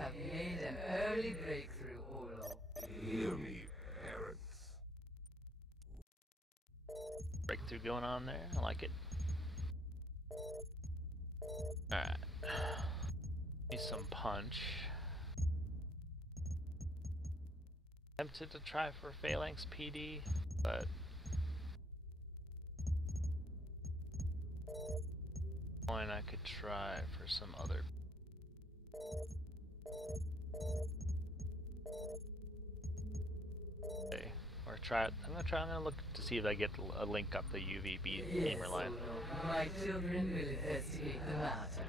have made an early breakthrough, Olo. Hear me, parents. Breakthrough going on there. I like it. Alright. Need some punch. Tempted to try for Phalanx PD, but point I could try for some other. Okay. Or try. I'm gonna look to see if I get a link up the UVB gamer line. Olo. My children will investigate the matter.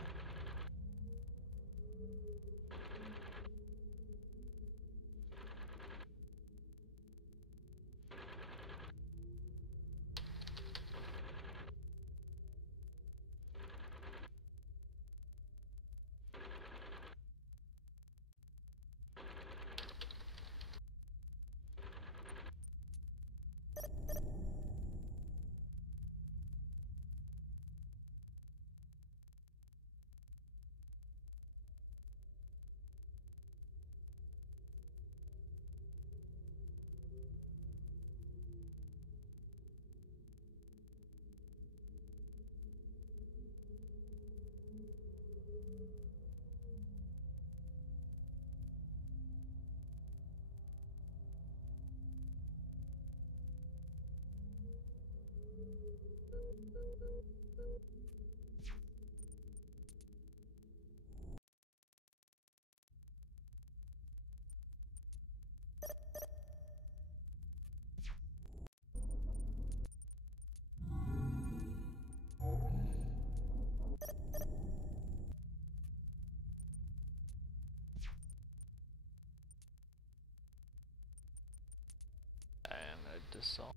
And a dissolve.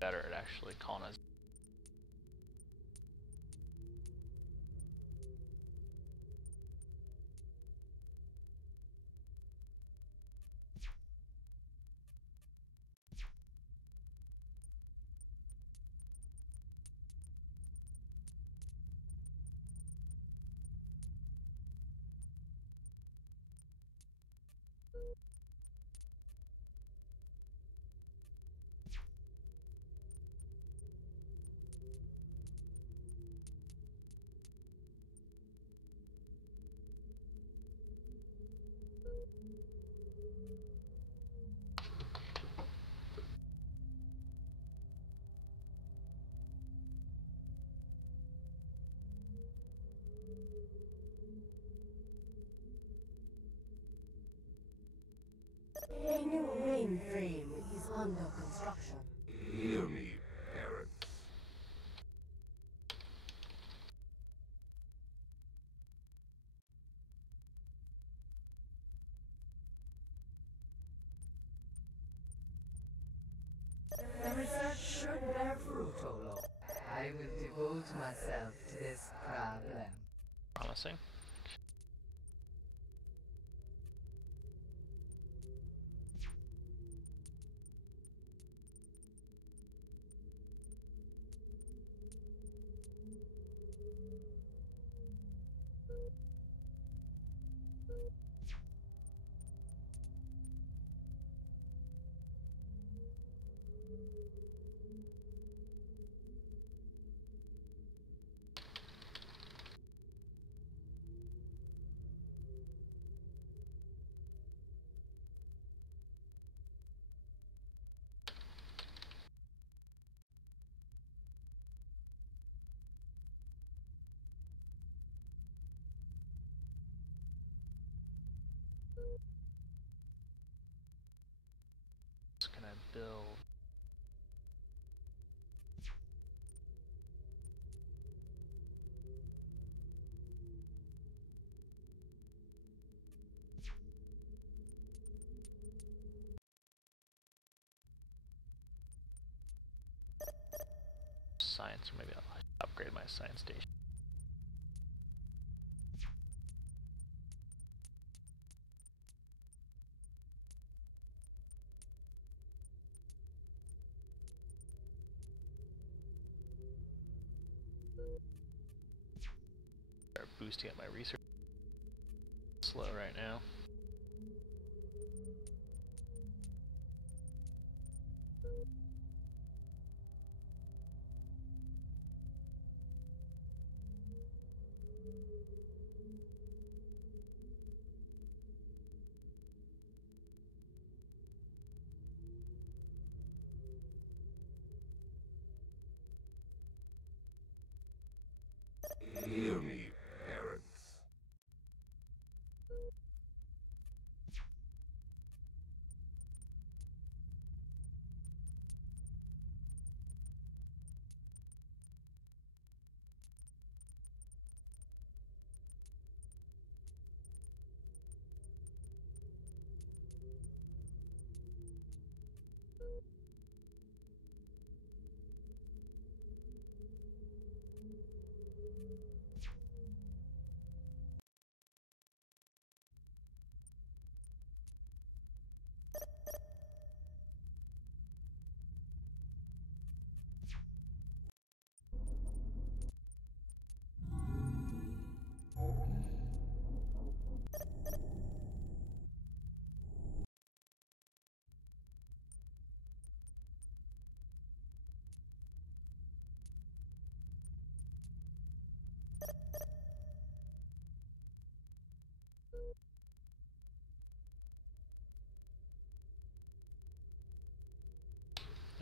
Better at actually calling us. A new mainframe is under construction. Hear me, parents. The research should bear fruit, Olo. I will devote myself to this problem. Promising. science, or maybe I'll upgrade my science station. Start boosting up my research. Slow right now. Hear me, parents.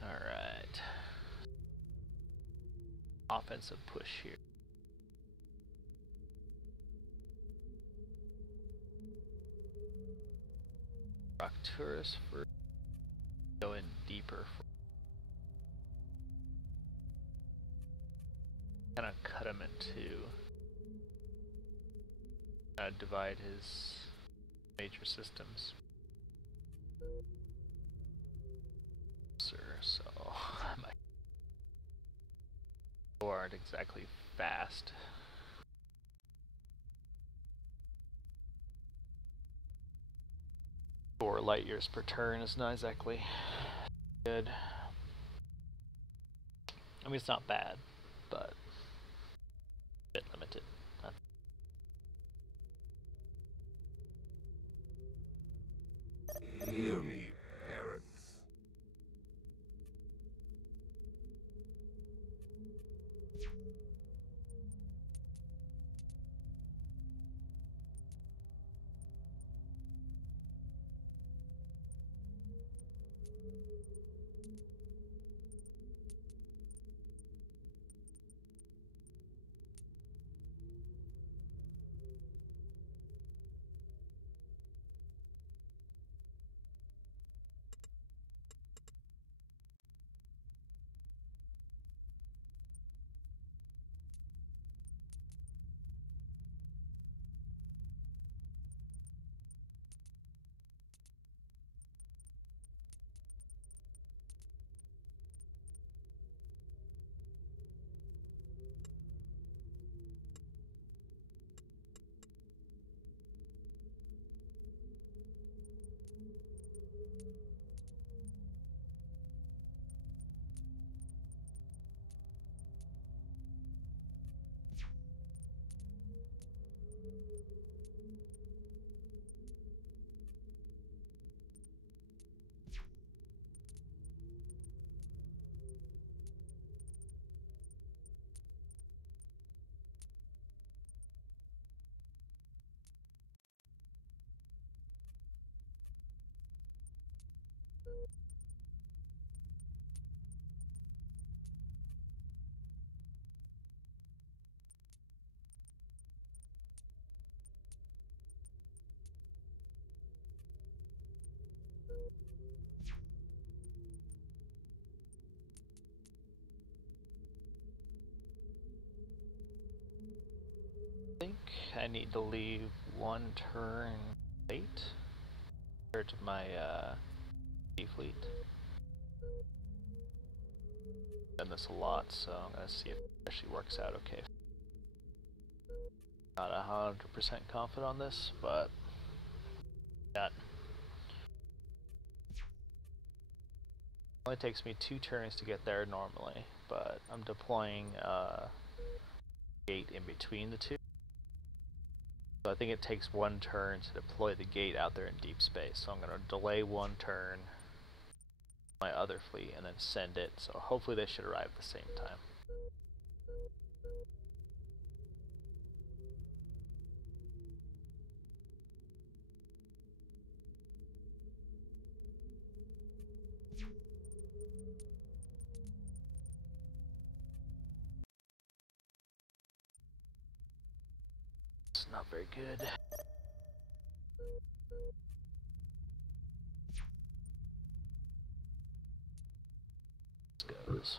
Alright. Offensive push here. Arcturus for going deeper. Kind of cut him into. Divide his major systems. So my aren't exactly fast. Or light years per turn is not exactly good. I mean, it's not bad, but a bit limited. Hear me, parents. I think I need to leave one turn late compared to my fleet. done this a lot, so I'm gonna see if it actually works out okay. Not 100% confident on this, but that only takes me 2 turns to get there normally, but I'm deploying a gate in between the two. So I think it takes 1 turn to deploy the gate out there in deep space. So I'm going to delay 1 turn my other fleet and then send it. So hopefully they should arrive at the same time. It's not very good. Goes.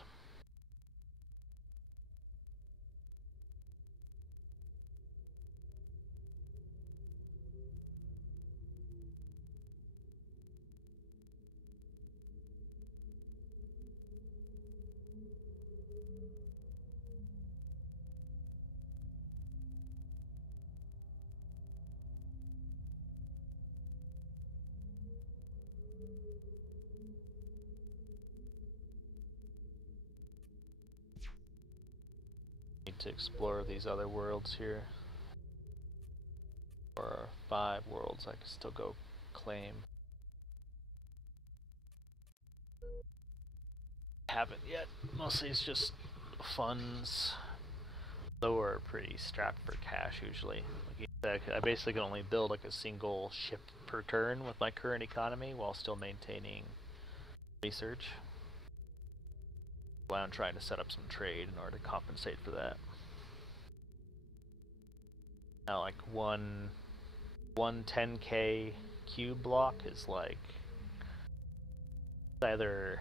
Need to explore these other worlds here. Or 5 worlds I can still go claim. Haven't yet. Mostly it's just funds. Though we're pretty strapped for cash usually. Like I basically can only build like a single ship per turn with my current economy while still maintaining research. Well, I'm trying to set up some trade in order to compensate for that. Now like one 10k cube block is like either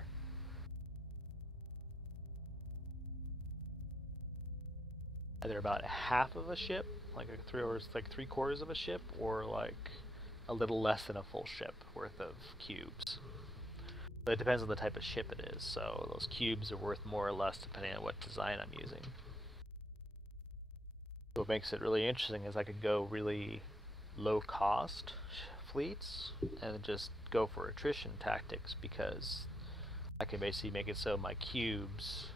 about half of a ship, like three quarters of a ship, or like a little less than a full ship worth of cubes. But it depends on the type of ship it is, so those cubes are worth more or less depending on what design I'm using. What makes it really interesting is I could go really low cost fleets and just go for attrition tactics, because I can basically make it so my cubes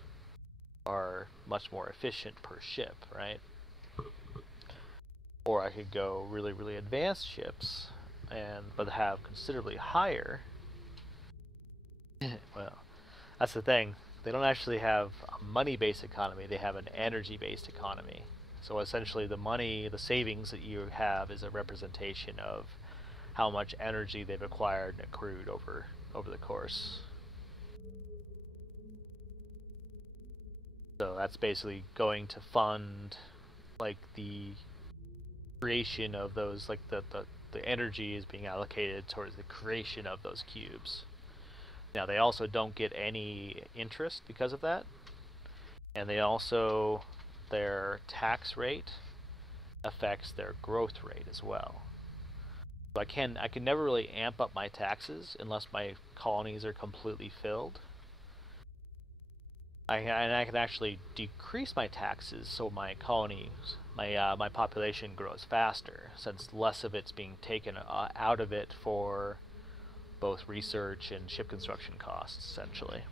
are much more efficient per ship, right? Or I could go really, really advanced ships but have considerably higher. Well, that's the thing. They don't actually have a money-based economy, they have an energy-based economy. So essentially the savings that you have is a representation of how much energy they've acquired and accrued over the course. So that's basically going to fund like the creation of those, like the energy is being allocated towards the creation of those cubes. Now they also don't get any interest because of that, and they also, their tax rate affects their growth rate as well. So I can never really amp up my taxes unless my colonies are completely filled. And I can actually decrease my taxes so my colonies, my population grows faster, since less of it's being taken out of it for both research and ship construction costs, essentially.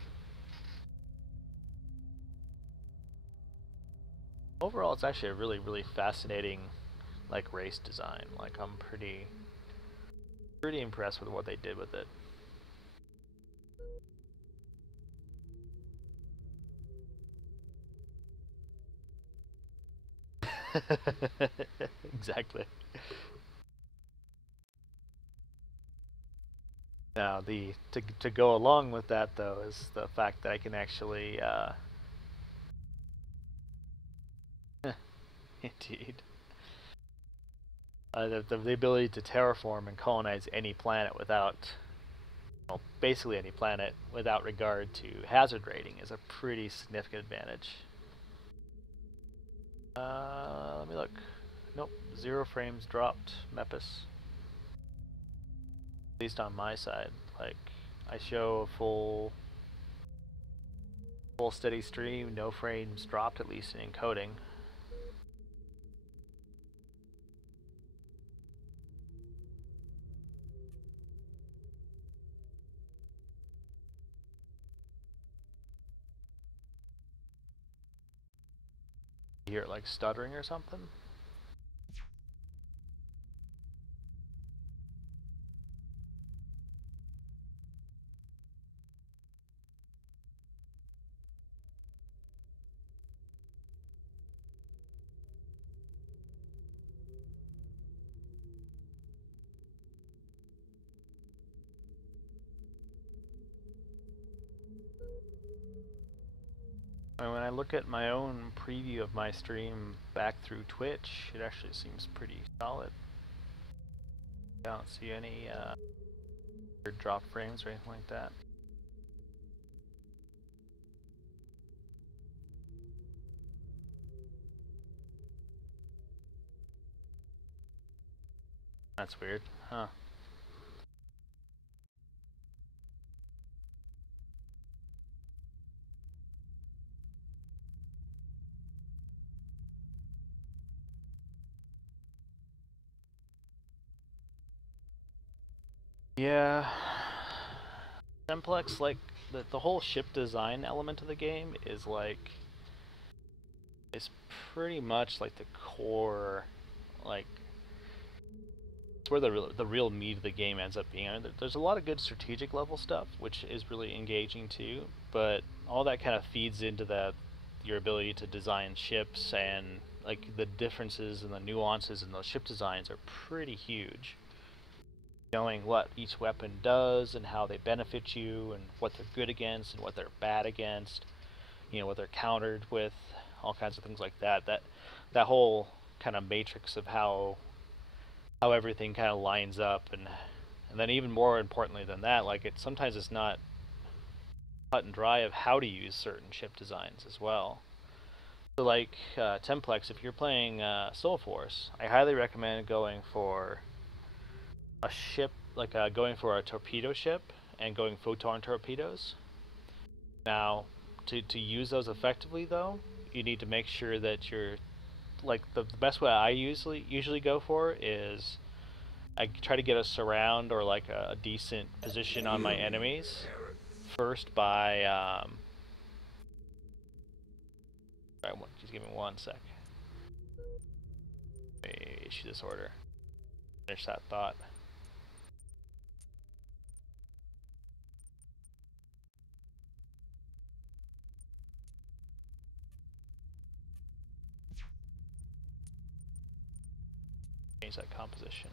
Overall, it's actually a really, really fascinating, like, race design. Like, I'm pretty impressed with what they did with it. Exactly. Now, to go along with that, though, is the fact that I can actually, indeed, the ability to terraform and colonize any planet without, well, basically any planet without regard to hazard rating is a pretty significant advantage. Let me look. Nope, 0 frames dropped, Mepis. At least on my side. Like, I show a full Full steady stream, no frames dropped, at least in encoding. You hear it like stuttering or something? And when I look at my own preview of my stream back through Twitch, it actually seems pretty solid. I don't see any drop frames or anything like that. That's weird, huh? Yeah, Templex, like the whole ship design element of the game is like is pretty much like the core, like it's where the real meat of the game ends up being. There's a lot of good strategic level stuff, which is really engaging too, but all that kind of feeds into your ability to design ships, and like the differences and the nuances in those ship designs are pretty huge. Knowing what each weapon does and how they benefit you and what they're good against and what they're bad against, you know, what they're countered with, all kinds of things like that. That whole kind of matrix of how everything kind of lines up, and then even more importantly than that, like sometimes it's not cut and dry of how to use certain ship designs as well. So like Templex, if you're playing Soul Force, I highly recommend going for a ship, like going for a torpedo ship and going photon torpedoes. Now, to use those effectively though, you need to make sure that you're, like the best way I usually go for is I try to get a surround or like a decent position on my enemies first by sorry, just give me 1 sec. Let me issue this order. Finish that thought. Change that composition.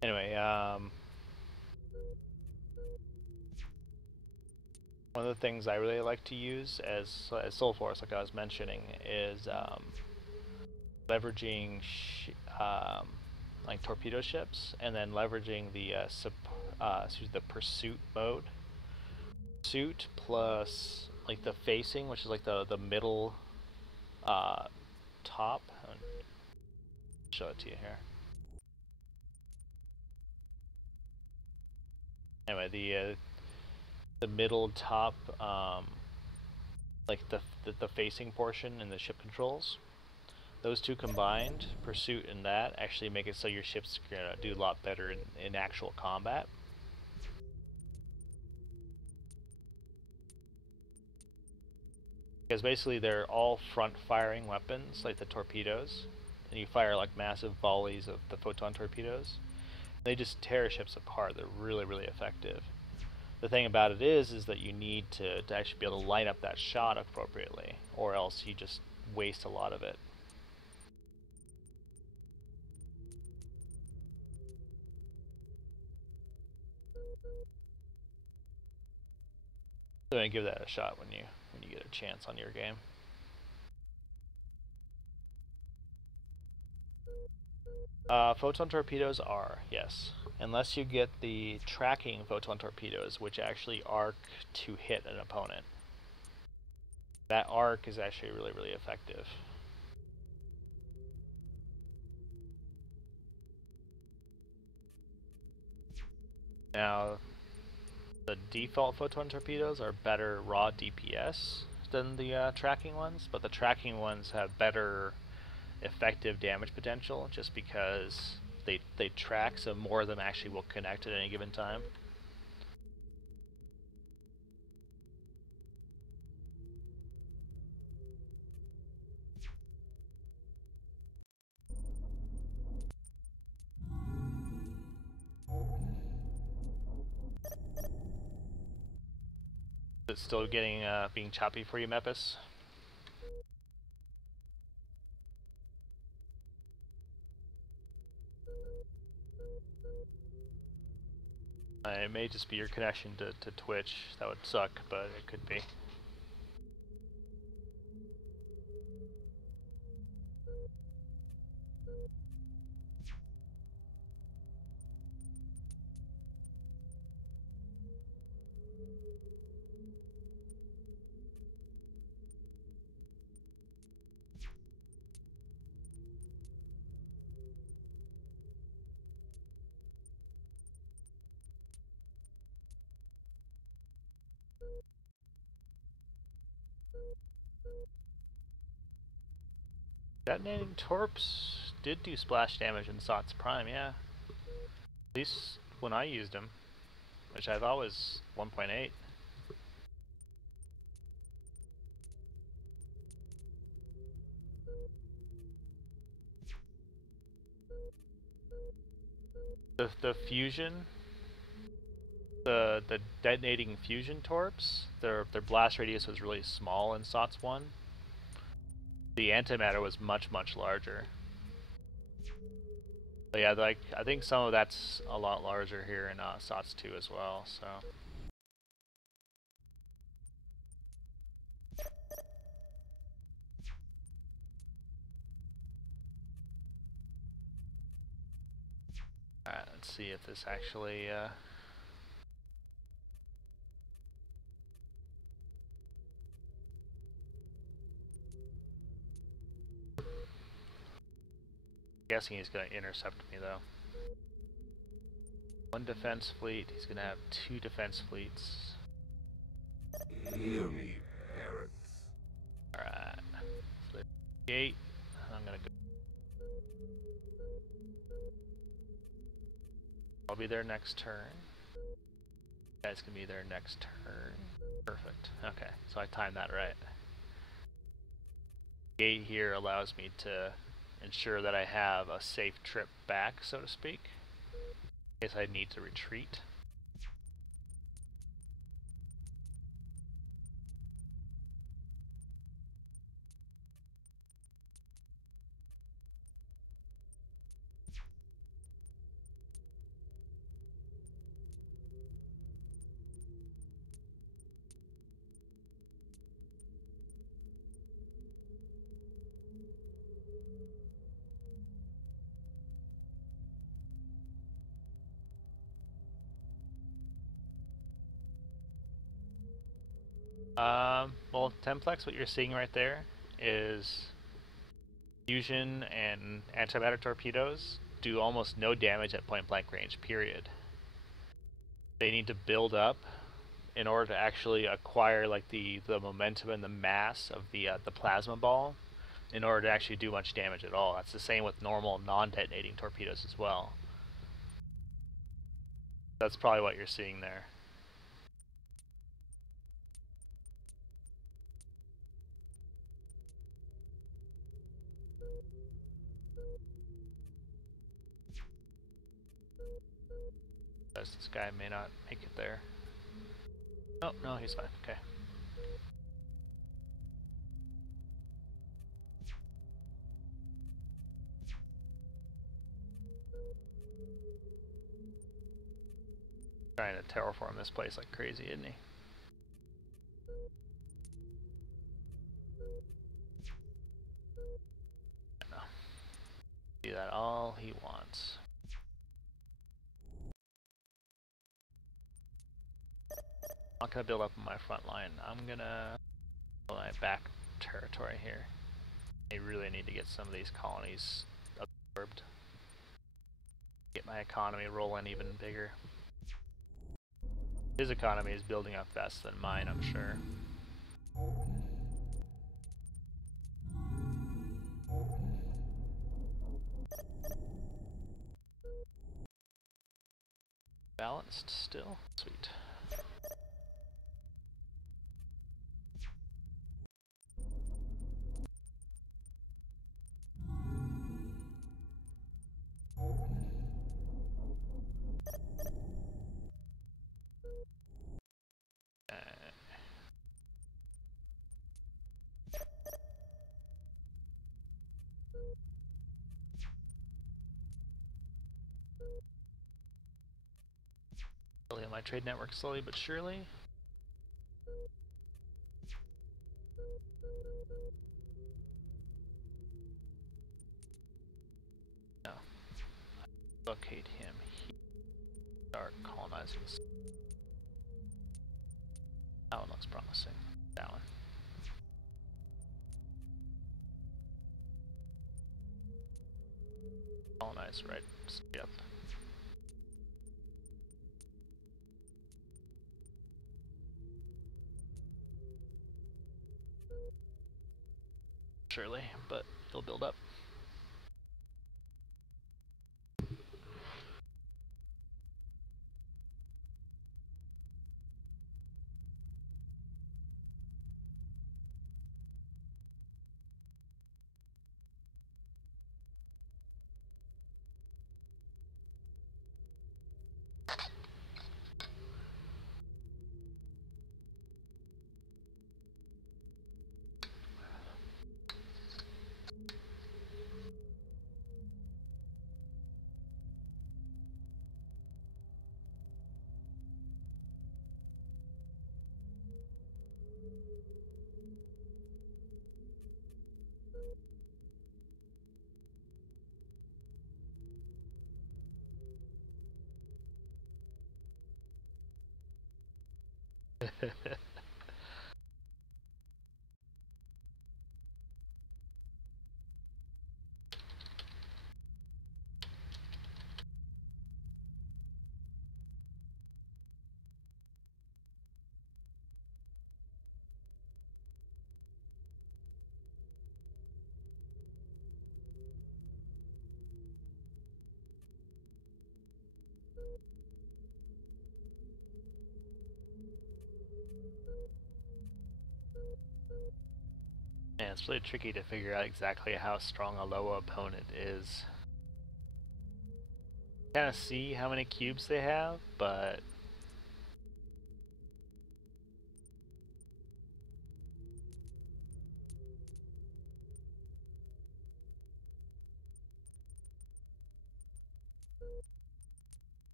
Anyway, one of the things I really like to use as Soul Force, like I was mentioning, is leveraging like torpedo ships, and then leveraging the the pursuit mode. Pursuit plus like the facing, which is like the middle top. I'll show it to you here. Anyway, the middle top, like the facing portion in the ship controls. Those two combined, pursuit and that, actually make it so your ships are gonna do a lot better in actual combat. Because basically they're all front-firing weapons, like the torpedoes, and you fire like massive volleys of the photon torpedoes. They just tear ships apart. They're really, really effective. The thing about it is that you need to actually be able to line up that shot appropriately, or else you just waste a lot of it. So give that a shot when you get a chance on your game. Photon torpedoes are, yes. Unless you get the tracking photon torpedoes, which actually arc to hit an opponent. That arc is actually really, really effective. Now, the default photon torpedoes are better raw DPS than the tracking ones, but the tracking ones have better effective damage potential just because they track, so more of them actually will connect at any given time. Is it still getting being choppy for you, Mepis? It may just be your connection to Twitch. That would suck, but it could be. Detonating torps did do splash damage in SOTS Prime, yeah. At least when I used them, which I thought was 1.8. The fusion, the detonating fusion torps, their blast radius was really small in SOTS 1. The antimatter was much larger. But yeah, like I think some of that's a lot larger here in SOTS 2 as well. So. Alright, let's see if this actually guessing he's going to intercept me though. One defense fleet, he's going to have 2 defense fleets. Hear me, parrots. Alright. So gate. I'm going to go. I'll be there next turn. You guys can be there next turn. Perfect. Okay, so I timed that right. Gate here allows me to ensure that I have a safe trip back, so to speak, in case I need to retreat. Well, Templex, what you're seeing right there is fusion and antimatter torpedoes do almost no damage at point blank range, period. They need to build up in order to actually acquire like the momentum and the mass of the plasma ball in order to actually do much damage at all. That's the same with normal non-detonating torpedoes as well. That's probably what you're seeing there. This guy may not make it there. Oh, no, he's fine. Okay. Trying to terraform this place like crazy, isn't he? No. Do that all he wants. I'm not gonna build up on my front line. I'm gonna build my back territory here. I really need to get some of these colonies absorbed. Get my economy rolling even bigger. His economy is building up faster than mine, I'm sure. Balanced still? Sweet. Building my trade network slowly but surely. No. Locate him. Start colonizing. That one looks promising. That one. Colonize right. Yep. Surely, but it'll build up. Man, it's really tricky to figure out exactly how strong a Loa opponent is. Kind of see how many cubes they have, but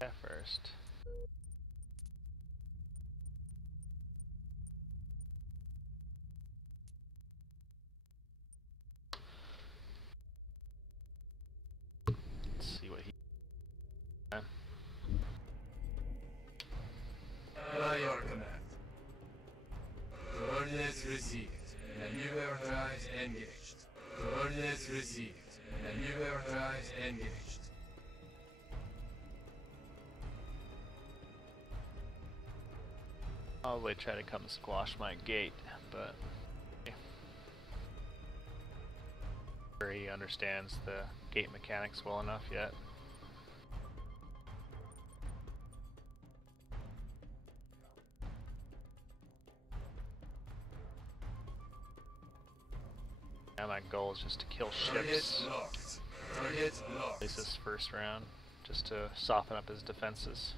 at first. Let's see what he. By your command. Coordinates received. Maneuver engaged. Coordinates received. Maneuver engaged. Probably try to come squash my gate, but sure he understands the gate mechanics well enough yet. Now my goal is just to kill ships. Target locked. At least this first round, just to soften up his defenses.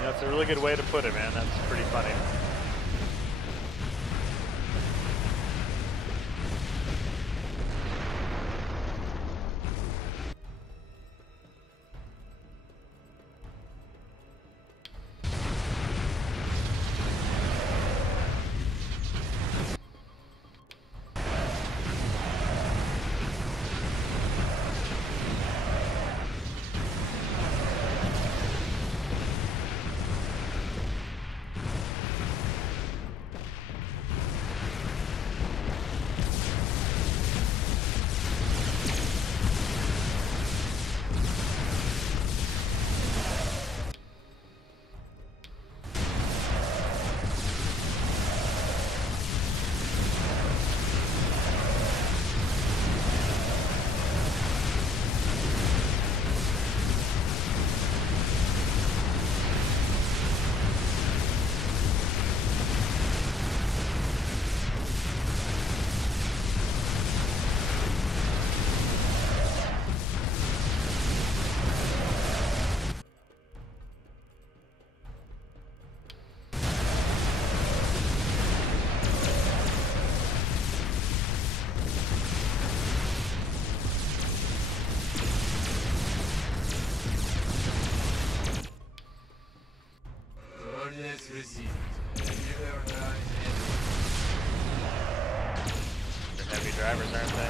That's a really good way to put it, man. That's pretty funny. Coordinates received. Nuclearize They're heavy drivers, aren't they?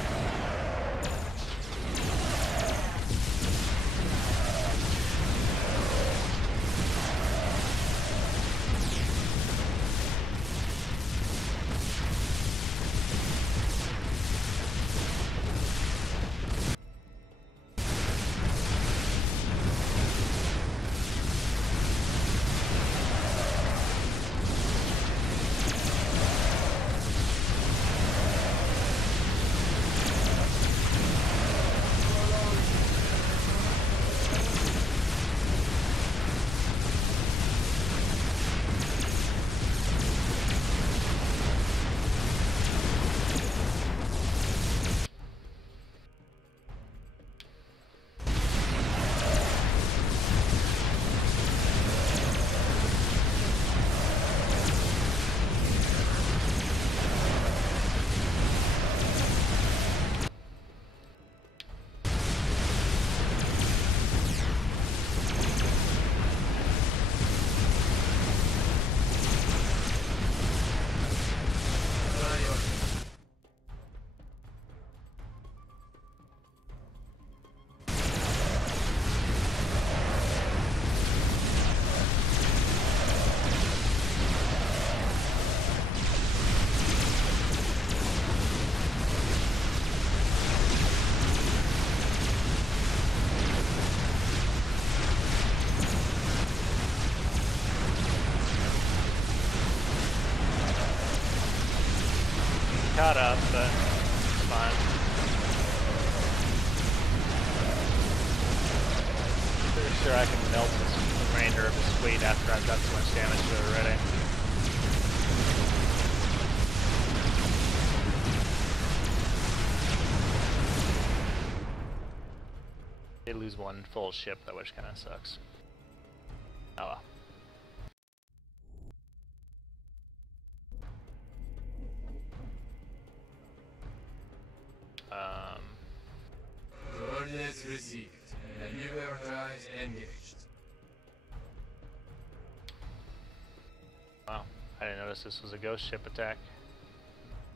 Caught up, but it's fine. Pretty sure I can melt the remainder of his fleet after I've done so much damage to it already. They lose one full ship though, which kind of sucks. Oh well. Coordinates received. Nuclearize engaged. Wow, I didn't notice this was a ghost ship attack.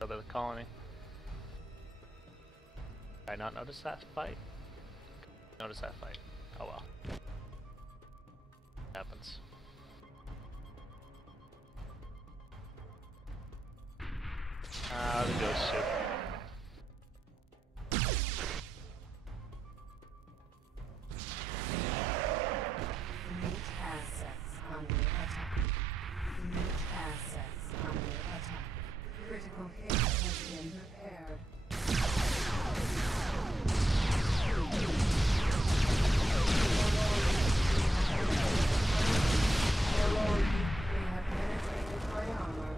Of the colony. Did I not notice that fight? Notice that fight. Oh well. Happens. Ah, the ghost ship. Critical hit has been repaired. We have penetrated my armor.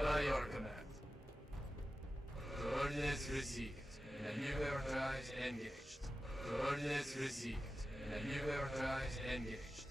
By your command. Coordinates received. Nuclearize engaged. Coordinates received. Nuclearize engaged.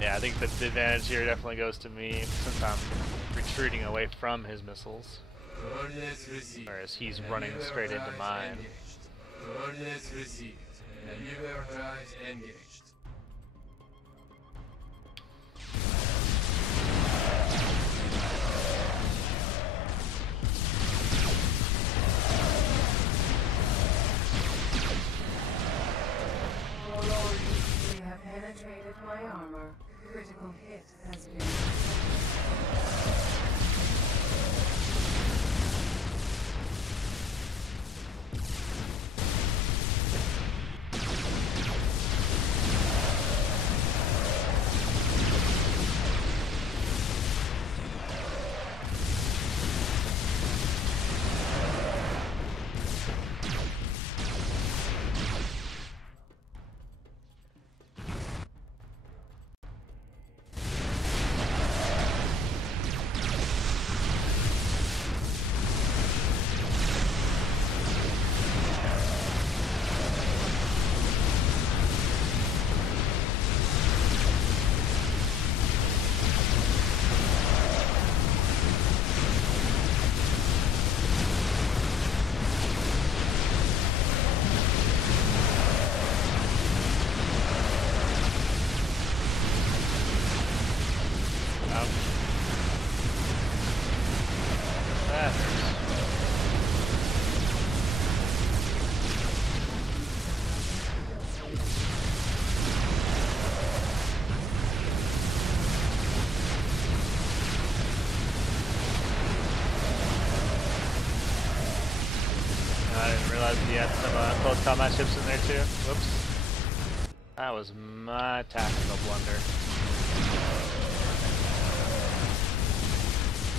Yeah, I think that the advantage here definitely goes to me since I'm retreating away from his missiles, Coordinates received. whereas he's running straight into mine. Engaged. Coordinates received. Maneuver drives engaged. They have penetrated my armor. Critical hit has been. That hurts. I didn't realize he had some close combat ships in there too. Whoops. That was my tactical blunder.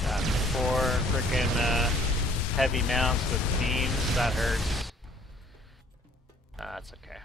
Got 4 frickin' heavy mounts with beams. That hurts. That's okay.